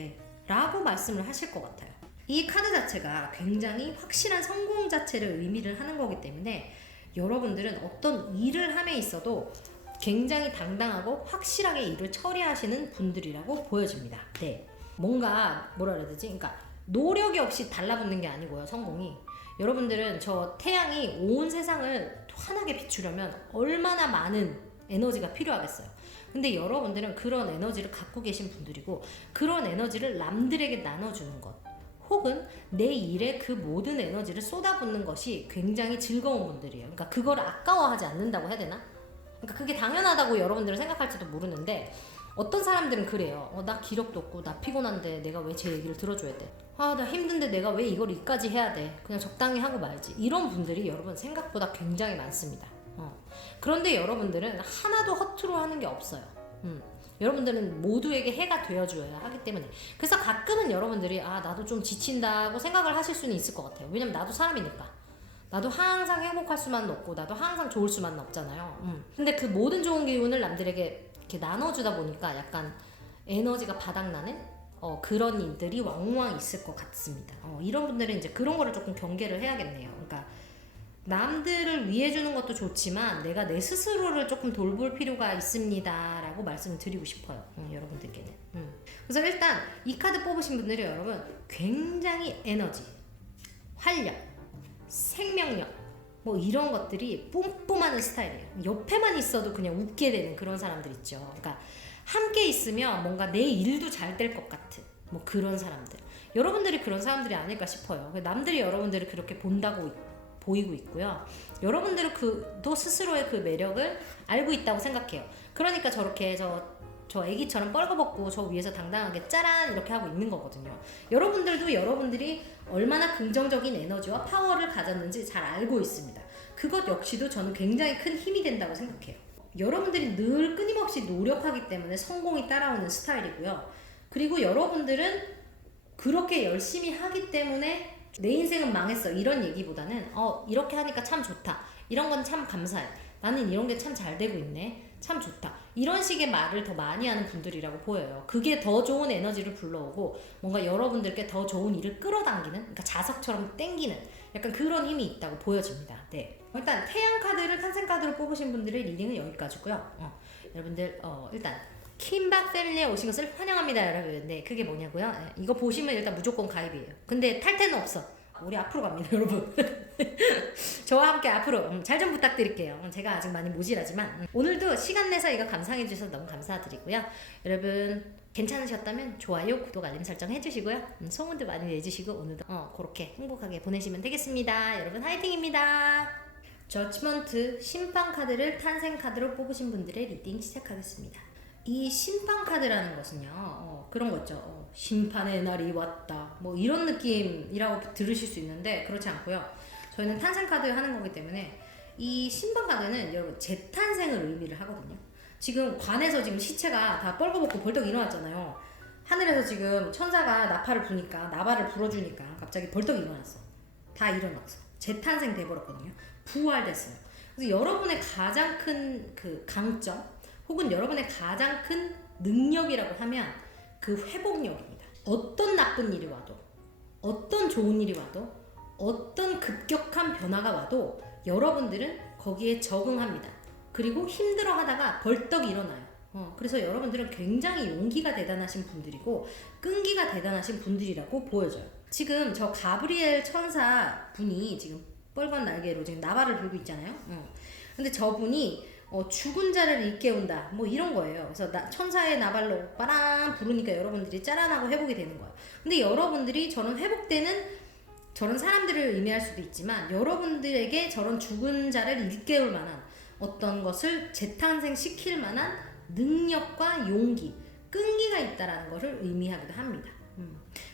라고 말씀을 하실 것 같아요. 이 카드 자체가 굉장히 확실한 성공 자체를 의미를 하는 거기 때문에 여러분들은 어떤 일을 함에 있어도 굉장히 당당하고 확실하게 일을 처리하시는 분들이라고 보여집니다. 네. 뭔가 뭐라 그래야 되지? 그러니까 노력이 없이 달라붙는 게 아니고요. 성공이 여러분들은 저 태양이 온 세상을 환하게 비추려면 얼마나 많은 에너지가 필요하겠어요. 근데 여러분들은 그런 에너지를 갖고 계신 분들이고, 그런 에너지를 남들에게 나눠주는 것, 혹은 내 일에 그 모든 에너지를 쏟아붓는 것이 굉장히 즐거운 분들이에요. 그러니까 그걸 아까워하지 않는다고 해야 되나? 그러니까 그게 당연하다고 여러분들은 생각할지도 모르는데, 어떤 사람들은 그래요. 나 기력도 없고 나 피곤한데 내가 왜 제 얘기를 들어줘야 돼? 나 힘든데 내가 왜 이걸 이까지 해야 돼? 그냥 적당히 하고 말지. 이런 분들이 여러분 생각보다 굉장히 많습니다. 그런데 여러분들은 하나도 허투루 하는 게 없어요. 여러분들은 모두에게 해가 되어줘야 하기 때문에. 그래서 가끔은 여러분들이 나도 좀 지친다고 생각을 하실 수는 있을 것 같아요. 왜냐면 나도 사람이니까. 나도 항상 행복할 수만은 없고 나도 항상 좋을 수만은 없잖아요. 근데 그 모든 좋은 기운을 남들에게 이렇게 나눠주다 보니까 약간 에너지가 바닥나는 그런 일들이 왕왕 있을 것 같습니다. 이런 분들은 이제 그런 거를 조금 경계를 해야겠네요. 그러니까 남들을 위해 주는 것도 좋지만 내가 내 스스로를 조금 돌볼 필요가 있습니다 라고 말씀을 드리고 싶어요. 여러분들께는. 그래서 일단 이 카드 뽑으신 분들이 여러분 굉장히 에너지, 활력, 생명력 뭐 이런 것들이 뿜뿜하는 스타일이에요. 옆에만 있어도 그냥 웃게 되는 그런 사람들 있죠. 그러니까 함께 있으면 뭔가 내 일도 잘 될 것 같은 뭐 그런 사람들. 여러분들이 그런 사람들이 아닐까 싶어요. 남들이 여러분들을 그렇게 본다고 보이고 있고요. 여러분들은 또 스스로의 그 매력을 알고 있다고 생각해요. 그러니까 저렇게 저 애기처럼 뻘거벗고 저 위에서 당당하게 짜란 이렇게 하고 있는 거거든요. 여러분들도 여러분들이 얼마나 긍정적인 에너지와 파워를 가졌는지 잘 알고 있습니다. 그것 역시도 저는 굉장히 큰 힘이 된다고 생각해요. 여러분들이 늘 끊임없이 노력하기 때문에 성공이 따라오는 스타일이고요. 그리고 여러분들은 그렇게 열심히 하기 때문에 내 인생은 망했어 이런 얘기보다는 이렇게 하니까 참 좋다, 이런 건 참 감사해, 나는 이런 게 참 잘 되고 있네, 참 좋다, 이런 식의 말을 더 많이 하는 분들이라고 보여요. 그게 더 좋은 에너지를 불러오고 뭔가 여러분들께 더 좋은 일을 끌어당기는, 그러니까 자석처럼 땡기는 약간 그런 힘이 있다고 보여집니다. 네. 일단 태양 카드를 탄생 카드로 뽑으신 분들의 리딩은 여기까지고요. 여러분들 일단 킴박 패밀리에 오신 것을 환영합니다 여러분. 네, 그게 뭐냐고요? 이거 보시면 일단 무조건 가입이에요. 근데 탈퇴는 없어. 우리 앞으로 갑니다 여러분. 저와 함께 앞으로 잘 좀 부탁드릴게요. 제가 아직 많이 모질하지만 오늘도 시간 내서 이거 감상해 주셔서 너무 감사드리고요. 여러분 괜찮으셨다면 좋아요, 구독, 알림 설정 해주시고요. 소문도 많이 내주시고 오늘도 그렇게 행복하게 보내시면 되겠습니다. 여러분 화이팅입니다. 저지먼트 심판 카드를 탄생 카드로 뽑으신 분들의 리딩 시작하겠습니다. 이 심판 카드라는 것은요, 그런 거 있죠. 심판의 날이 왔다. 뭐 이런 느낌이라고 들으실 수 있는데 그렇지 않고요. 저희는 탄생 카드 하는 거기 때문에 이 심판 카드는 여러분 재탄생을 의미를 하거든요. 지금 관에서 지금 시체가 다 뻘거벗고 벌떡 일어났잖아요. 하늘에서 지금 천사가 나팔을 부니까, 나발을 불어주니까 갑자기 벌떡 일어났어. 다 일어났어. 재탄생 돼버렸거든요. 부활됐어요. 그래서 여러분의 가장 큰 그 강점, 혹은 여러분의 가장 큰 능력이라고 하면 그 회복력입니다. 어떤 나쁜 일이 와도, 어떤 좋은 일이 와도, 어떤 급격한 변화가 와도 여러분들은 거기에 적응합니다. 그리고 힘들어 하다가 벌떡 일어나요. 그래서 여러분들은 굉장히 용기가 대단하신 분들이고 끈기가 대단하신 분들이라고 보여져요. 지금 저 가브리엘 천사 분이 지금 뻘건 날개로 지금 나발을 불고 있잖아요. 근데 저분이 죽은 자를 일깨운다 뭐 이런 거예요. 그래서 천사의 나발로 빠람 부르니까 여러분들이 짜란하고 회복이 되는 거예요. 근데 여러분들이 저런 회복되는 저런 사람들을 의미할 수도 있지만 여러분들에게 저런 죽은 자를 일깨울 만한 어떤 것을 재탄생시킬 만한 능력과 용기, 끈기가 있다라는 것을 의미하기도 합니다.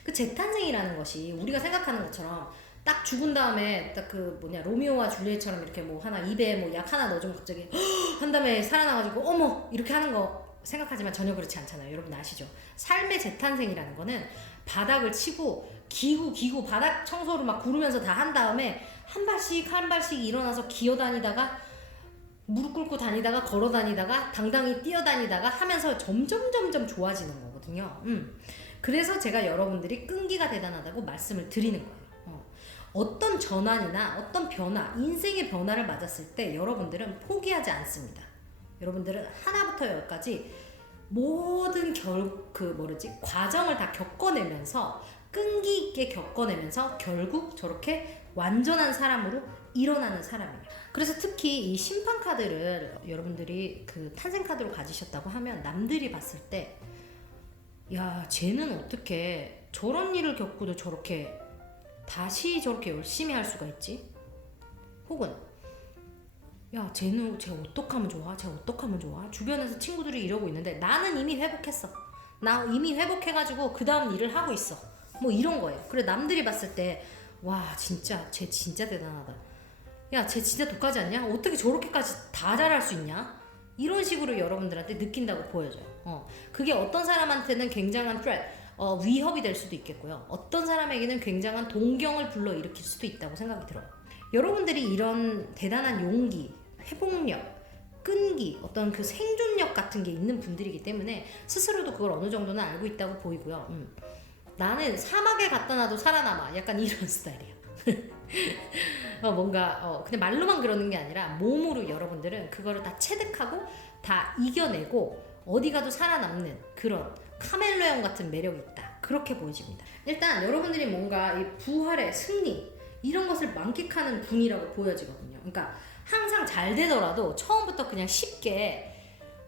그 재탄생이라는 것이 우리가 생각하는 것처럼 딱 죽은 다음에 딱 그 로미오와 줄리엣처럼 이렇게 뭐 하나 입에 뭐 약 하나 넣어주면 갑자기 한 다음에 살아나가지고 어머 이렇게 하는 거 생각하지만 전혀 그렇지 않잖아요. 여러분 아시죠? 삶의 재탄생이라는 거는 바닥을 치고 기구 바닥 청소를 막 구르면서 다 한 다음에 한 발씩 일어나서 기어다니다가 무릎 꿇고 다니다가 걸어 다니다가 당당히 뛰어다니다가 하면서 점점 좋아지는 거거든요. 그래서 제가 여러분들이 끈기가 대단하다고 말씀을 드리는 거예요. 어떤 전환이나 어떤 변화, 인생의 변화를 맞았을 때 여러분들은 포기하지 않습니다. 여러분들은 하나부터 열까지 모든 과정을 다 겪어내면서 끈기 있게 겪어내면서 결국 저렇게 완전한 사람으로 일어나는 사람이에요. 그래서 특히 이 심판 카드를 여러분들이 그 탄생 카드로 가지셨다고 하면 남들이 봤을 때 야, 쟤는 어떻게 저런 일을 겪고도 저렇게 다시 저렇게 열심히 할 수가 있지? 혹은 야, 쟤는 쟤 어떡하면 좋아? 쟤 어떡하면 좋아? 주변에서 친구들이 이러고 있는데 나는 이미 회복했어. 나 이미 회복해가지고 그 다음 일을 하고 있어. 뭐 이런 거예요. 그래 남들이 봤을 때 와, 진짜 쟤 진짜 대단하다. 야, 쟤 진짜 독하지 않냐? 어떻게 저렇게까지 다 잘할 수 있냐? 이런 식으로 여러분들한테 느낀다고 보여져요. 그게 어떤 사람한테는 굉장한 threat, 위협이 될 수도 있겠고요. 어떤 사람에게는 굉장한 동경을 불러일으킬 수도 있다고 생각이 들어요. 여러분들이 이런 대단한 용기, 회복력, 끈기, 어떤 그 생존력 같은 게 있는 분들이기 때문에 스스로도 그걸 어느 정도는 알고 있다고 보이고요. 나는 사막에 갖다 놔도 살아남아. 약간 이런 스타일이에요. 뭔가 그냥 말로만 그러는 게 아니라 몸으로 여러분들은 그거를 다 체득하고 다 이겨내고 어디 가도 살아남는 그런 카멜레온 같은 매력이 있다. 그렇게 보여집니다. 일단 여러분들이 뭔가 이 부활의 승리 이런 것을 만끽하는 분이라고 보여지거든요. 그러니까 항상 잘 되더라도 처음부터 그냥 쉽게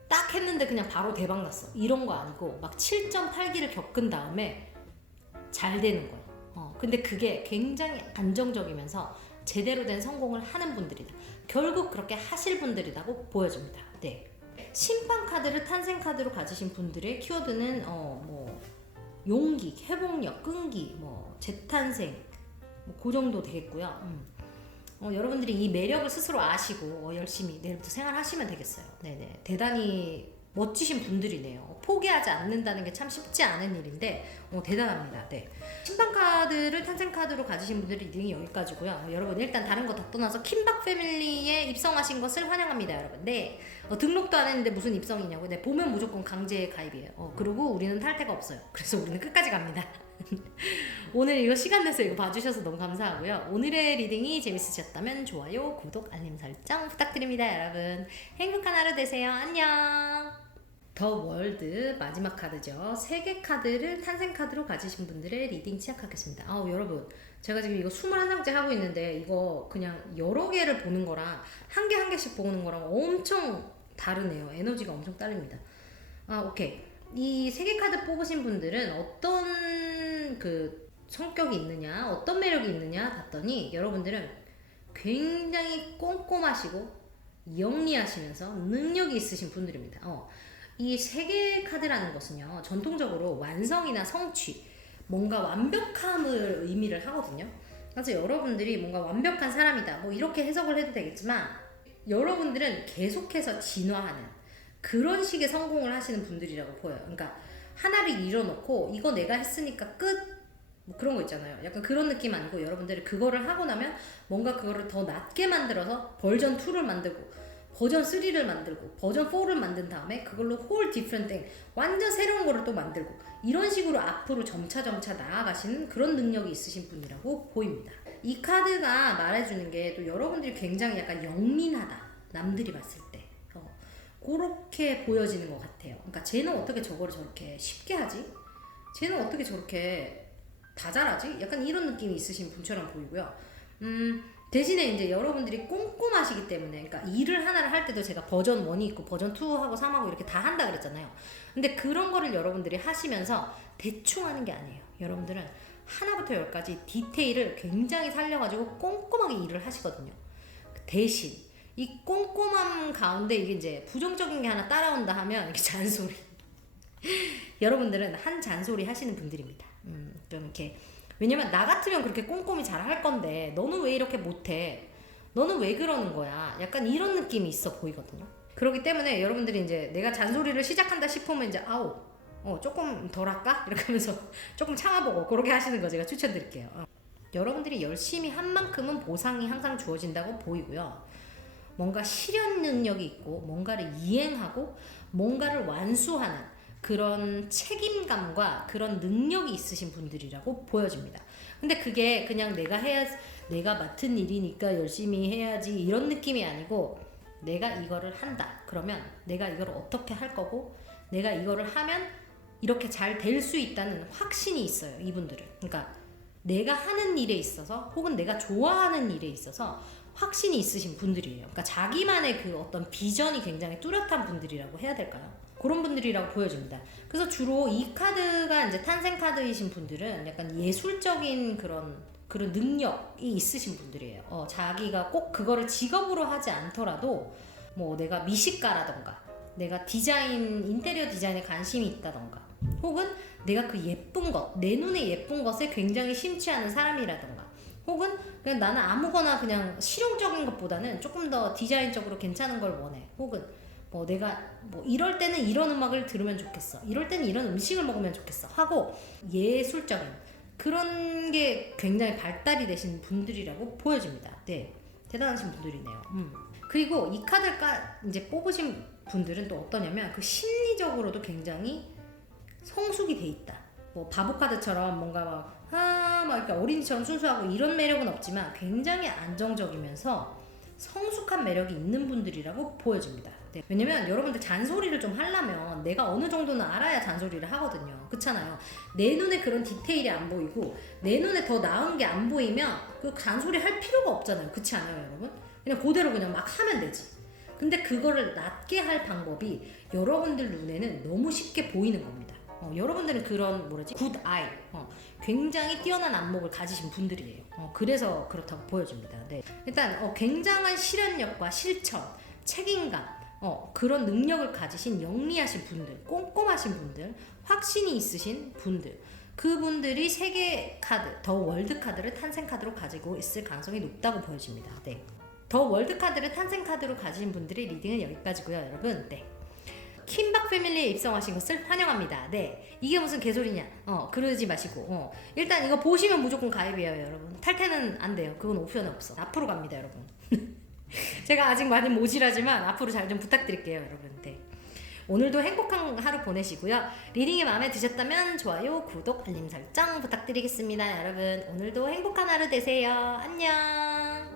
딱 했는데 그냥 바로 대박 났어. 이런 거 아니고 막 7.8기를 겪은 다음에 잘 되는 거예요. 근데 그게 굉장히 안정적이면서 제대로 된 성공을 하는 분들이다. 결국 그렇게 하실 분들이라고 보여집니다. 네. 심판 카드를 탄생 카드로 가지신 분들의 키워드는 뭐 용기, 회복력, 끈기, 뭐 재탄생 뭐 그 정도 되겠고요. 여러분들이 이 매력을 스스로 아시고 열심히 내일부터 생활하시면 되겠어요. 네네. 대단히 멋지신 분들이네요. 포기하지 않는다는 게 참 쉽지 않은 일인데 대단합니다. 네. 심판 카드를 탄생 카드로 가지신 분들의 리딩이 여기까지고요. 여러분 일단 다른 거 다 떠나서 킴박 패밀리에 입성하신 것을 환영합니다, 여러분. 네. 등록도 안 했는데 무슨 입성이냐고. 네. 보면 무조건 강제 가입이에요. 그리고 우리는 탈퇴가 없어요. 그래서 우리는 끝까지 갑니다. 오늘 이거 시간 내서 이거 봐주셔서 너무 감사하고요. 오늘의 리딩이 재밌으셨다면 좋아요, 구독, 알림 설정 부탁드립니다, 여러분. 행복한 하루 되세요. 안녕. 더 월드 마지막 카드죠. 세계 카드를 탄생 카드로 가지신 분들의 리딩 시작하겠습니다. 여러분 제가 지금 이거 21장째 하고 있는데 이거 그냥 여러 개를 보는 거랑 한 개 한 개씩 보는 거랑 엄청 다르네요. 에너지가 엄청 딸립니다. 오케이. 이 세계 카드 뽑으신 분들은 어떤 그 성격이 있느냐, 어떤 매력이 있느냐 봤더니 여러분들은 굉장히 꼼꼼하시고 영리하시면서 능력이 있으신 분들입니다. 이 세계 카드라는 것은요, 전통적으로 완성이나 성취, 뭔가 완벽함을 의미를 하거든요. 그래서 여러분들이 뭔가 완벽한 사람이다, 뭐 이렇게 해석을 해도 되겠지만, 여러분들은 계속해서 진화하는 그런 식의 성공을 하시는 분들이라고 보여요. 그러니까 하나를 이뤄놓고 이거 내가 했으니까 끝, 뭐 그런 거 있잖아요. 약간 그런 느낌 아니고 여러분들이 그거를 하고 나면 뭔가 그거를 더 낮게 만들어서 버전 2를 만들고 버전 3를 만들고 버전 4를 만든 다음에 그걸로 whole different thing, 완전 새로운 거를 또 만들고 이런 식으로 앞으로 점차 나아가시는 그런 능력이 있으신 분이라고 보입니다. 이 카드가 말해주는 게 또 여러분들이 굉장히 약간 영민하다, 남들이 봤을 때 그렇게 보여지는 것 같아요. 그러니까 쟤는 어떻게 저거를 저렇게 쉽게 하지? 쟤는 어떻게 저렇게 다 잘하지? 약간 이런 느낌이 있으신 분처럼 보이고요. 대신에 이제 여러분들이 꼼꼼하시기 때문에, 그러니까 일을 하나를 할 때도 제가 버전 1이 있고 버전 2하고 3하고 이렇게 다 한다 그랬잖아요. 근데 그런 거를 여러분들이 하시면서 대충 하는 게 아니에요. 여러분들은 하나부터 열까지 디테일을 굉장히 살려가지고 꼼꼼하게 일을 하시거든요. 대신 이 꼼꼼함 가운데 이게 이제 부정적인 게 하나 따라온다 하면 이게 잔소리. 여러분들은 한 잔소리 하시는 분들입니다. 좀 이렇게, 왜냐면 나 같으면 그렇게 꼼꼼히 잘 할 건데 너는 왜 이렇게 못해? 너는 왜 그러는 거야? 약간 이런 느낌이 있어 보이거든요. 그렇기 때문에 여러분들이 이제 내가 잔소리를 시작한다 싶으면 이제 조금 덜 할까? 이렇게 하면서 조금 참아보고 그렇게 하시는 거 제가 추천드릴게요. 여러분들이 열심히 한 만큼은 보상이 항상 주어진다고 보이고요. 뭔가 실현 능력이 있고 뭔가를 이행하고 뭔가를 완수하는 그런 책임감과 그런 능력이 있으신 분들이라고 보여집니다. 근데 그게 그냥 내가 맡은 일이니까 열심히 해야지 이런 느낌이 아니고, 내가 이거를 한다 그러면 내가 이걸 어떻게 할 거고 내가 이거를 하면 이렇게 잘 될 수 있다는 확신이 있어요, 이분들은. 그러니까 내가 하는 일에 있어서 혹은 내가 좋아하는 일에 있어서 확신이 있으신 분들이에요. 그러니까 자기만의 그 어떤 비전이 굉장히 뚜렷한 분들이라고 해야 될까요? 그런 분들이라고 보여집니다. 그래서 주로 이 카드가 이제 탄생 카드이신 분들은 약간 예술적인 그런 능력이 있으신 분들이에요. 자기가 꼭 그거를 직업으로 하지 않더라도 뭐 내가 미식가라던가 내가 인테리어 디자인에 관심이 있다던가 혹은 내가 그 예쁜 것, 내 눈에 예쁜 것에 굉장히 심취하는 사람이라던가 혹은 그냥 나는 아무거나 그냥 실용적인 것보다는 조금 더 디자인적으로 괜찮은 걸 원해. 혹은 뭐 내가 뭐 이럴 때는 이런 음악을 들으면 좋겠어. 이럴 때는 이런 음식을 먹으면 좋겠어. 하고 예술적인 그런 게 굉장히 발달이 되신 분들이라고 보여집니다. 네. 대단하신 분들이네요. 그리고 이 카드를 이제 뽑으신 분들은 또 어떠냐면 그 심리적으로도 굉장히 성숙이 돼 있다. 뭐 바보 카드처럼 뭔가 막 이렇게 어린이처럼 순수하고 이런 매력은 없지만 굉장히 안정적이면서 성숙한 매력이 있는 분들이라고 보여집니다. 네. 왜냐면 여러분들 잔소리를 좀 하려면 내가 어느 정도는 알아야 잔소리를 하거든요. 그렇잖아요. 내 눈에 그런 디테일이 안 보이고 내 눈에 더 나은 게 안 보이면 그 잔소리 할 필요가 없잖아요. 그렇지 않아요, 여러분? 그냥 그대로 그냥 막 하면 되지. 근데 그거를 낫게 할 방법이 여러분들 눈에는 너무 쉽게 보이는 겁니다. 여러분들은 그런 굿 아이, 굉장히 뛰어난 안목을 가지신 분들이에요. 그래서 그렇다고 보여집니다. 네. 일단 굉장한 실현력과 실천, 책임감, 그런 능력을 가지신 영리하신 분들, 꼼꼼하신 분들, 확신이 있으신 분들, 그분들이 세계 카드, 더 월드 카드를 탄생 카드로 가지고 있을 가능성이 높다고 보여집니다. 네. 더 월드 카드를 탄생 카드로 가진 분들의 리딩은 여기까지고요, 여러분. 네. 킴박 패밀리에 입성하신 것을 환영합니다. 네, 이게 무슨 개소리냐? 그러지 마시고 일단 이거 보시면 무조건 가입이에요, 여러분. 탈퇴는 안 돼요. 그건 옵션은 없어. 앞으로 갑니다, 여러분. 제가 아직 많이 모질하지만 앞으로 잘 좀 부탁드릴게요, 여러분. 네. 오늘도 행복한 하루 보내시고요. 리딩이 마음에 드셨다면 좋아요, 구독, 알림 설정 부탁드리겠습니다, 여러분. 오늘도 행복한 하루 되세요. 안녕.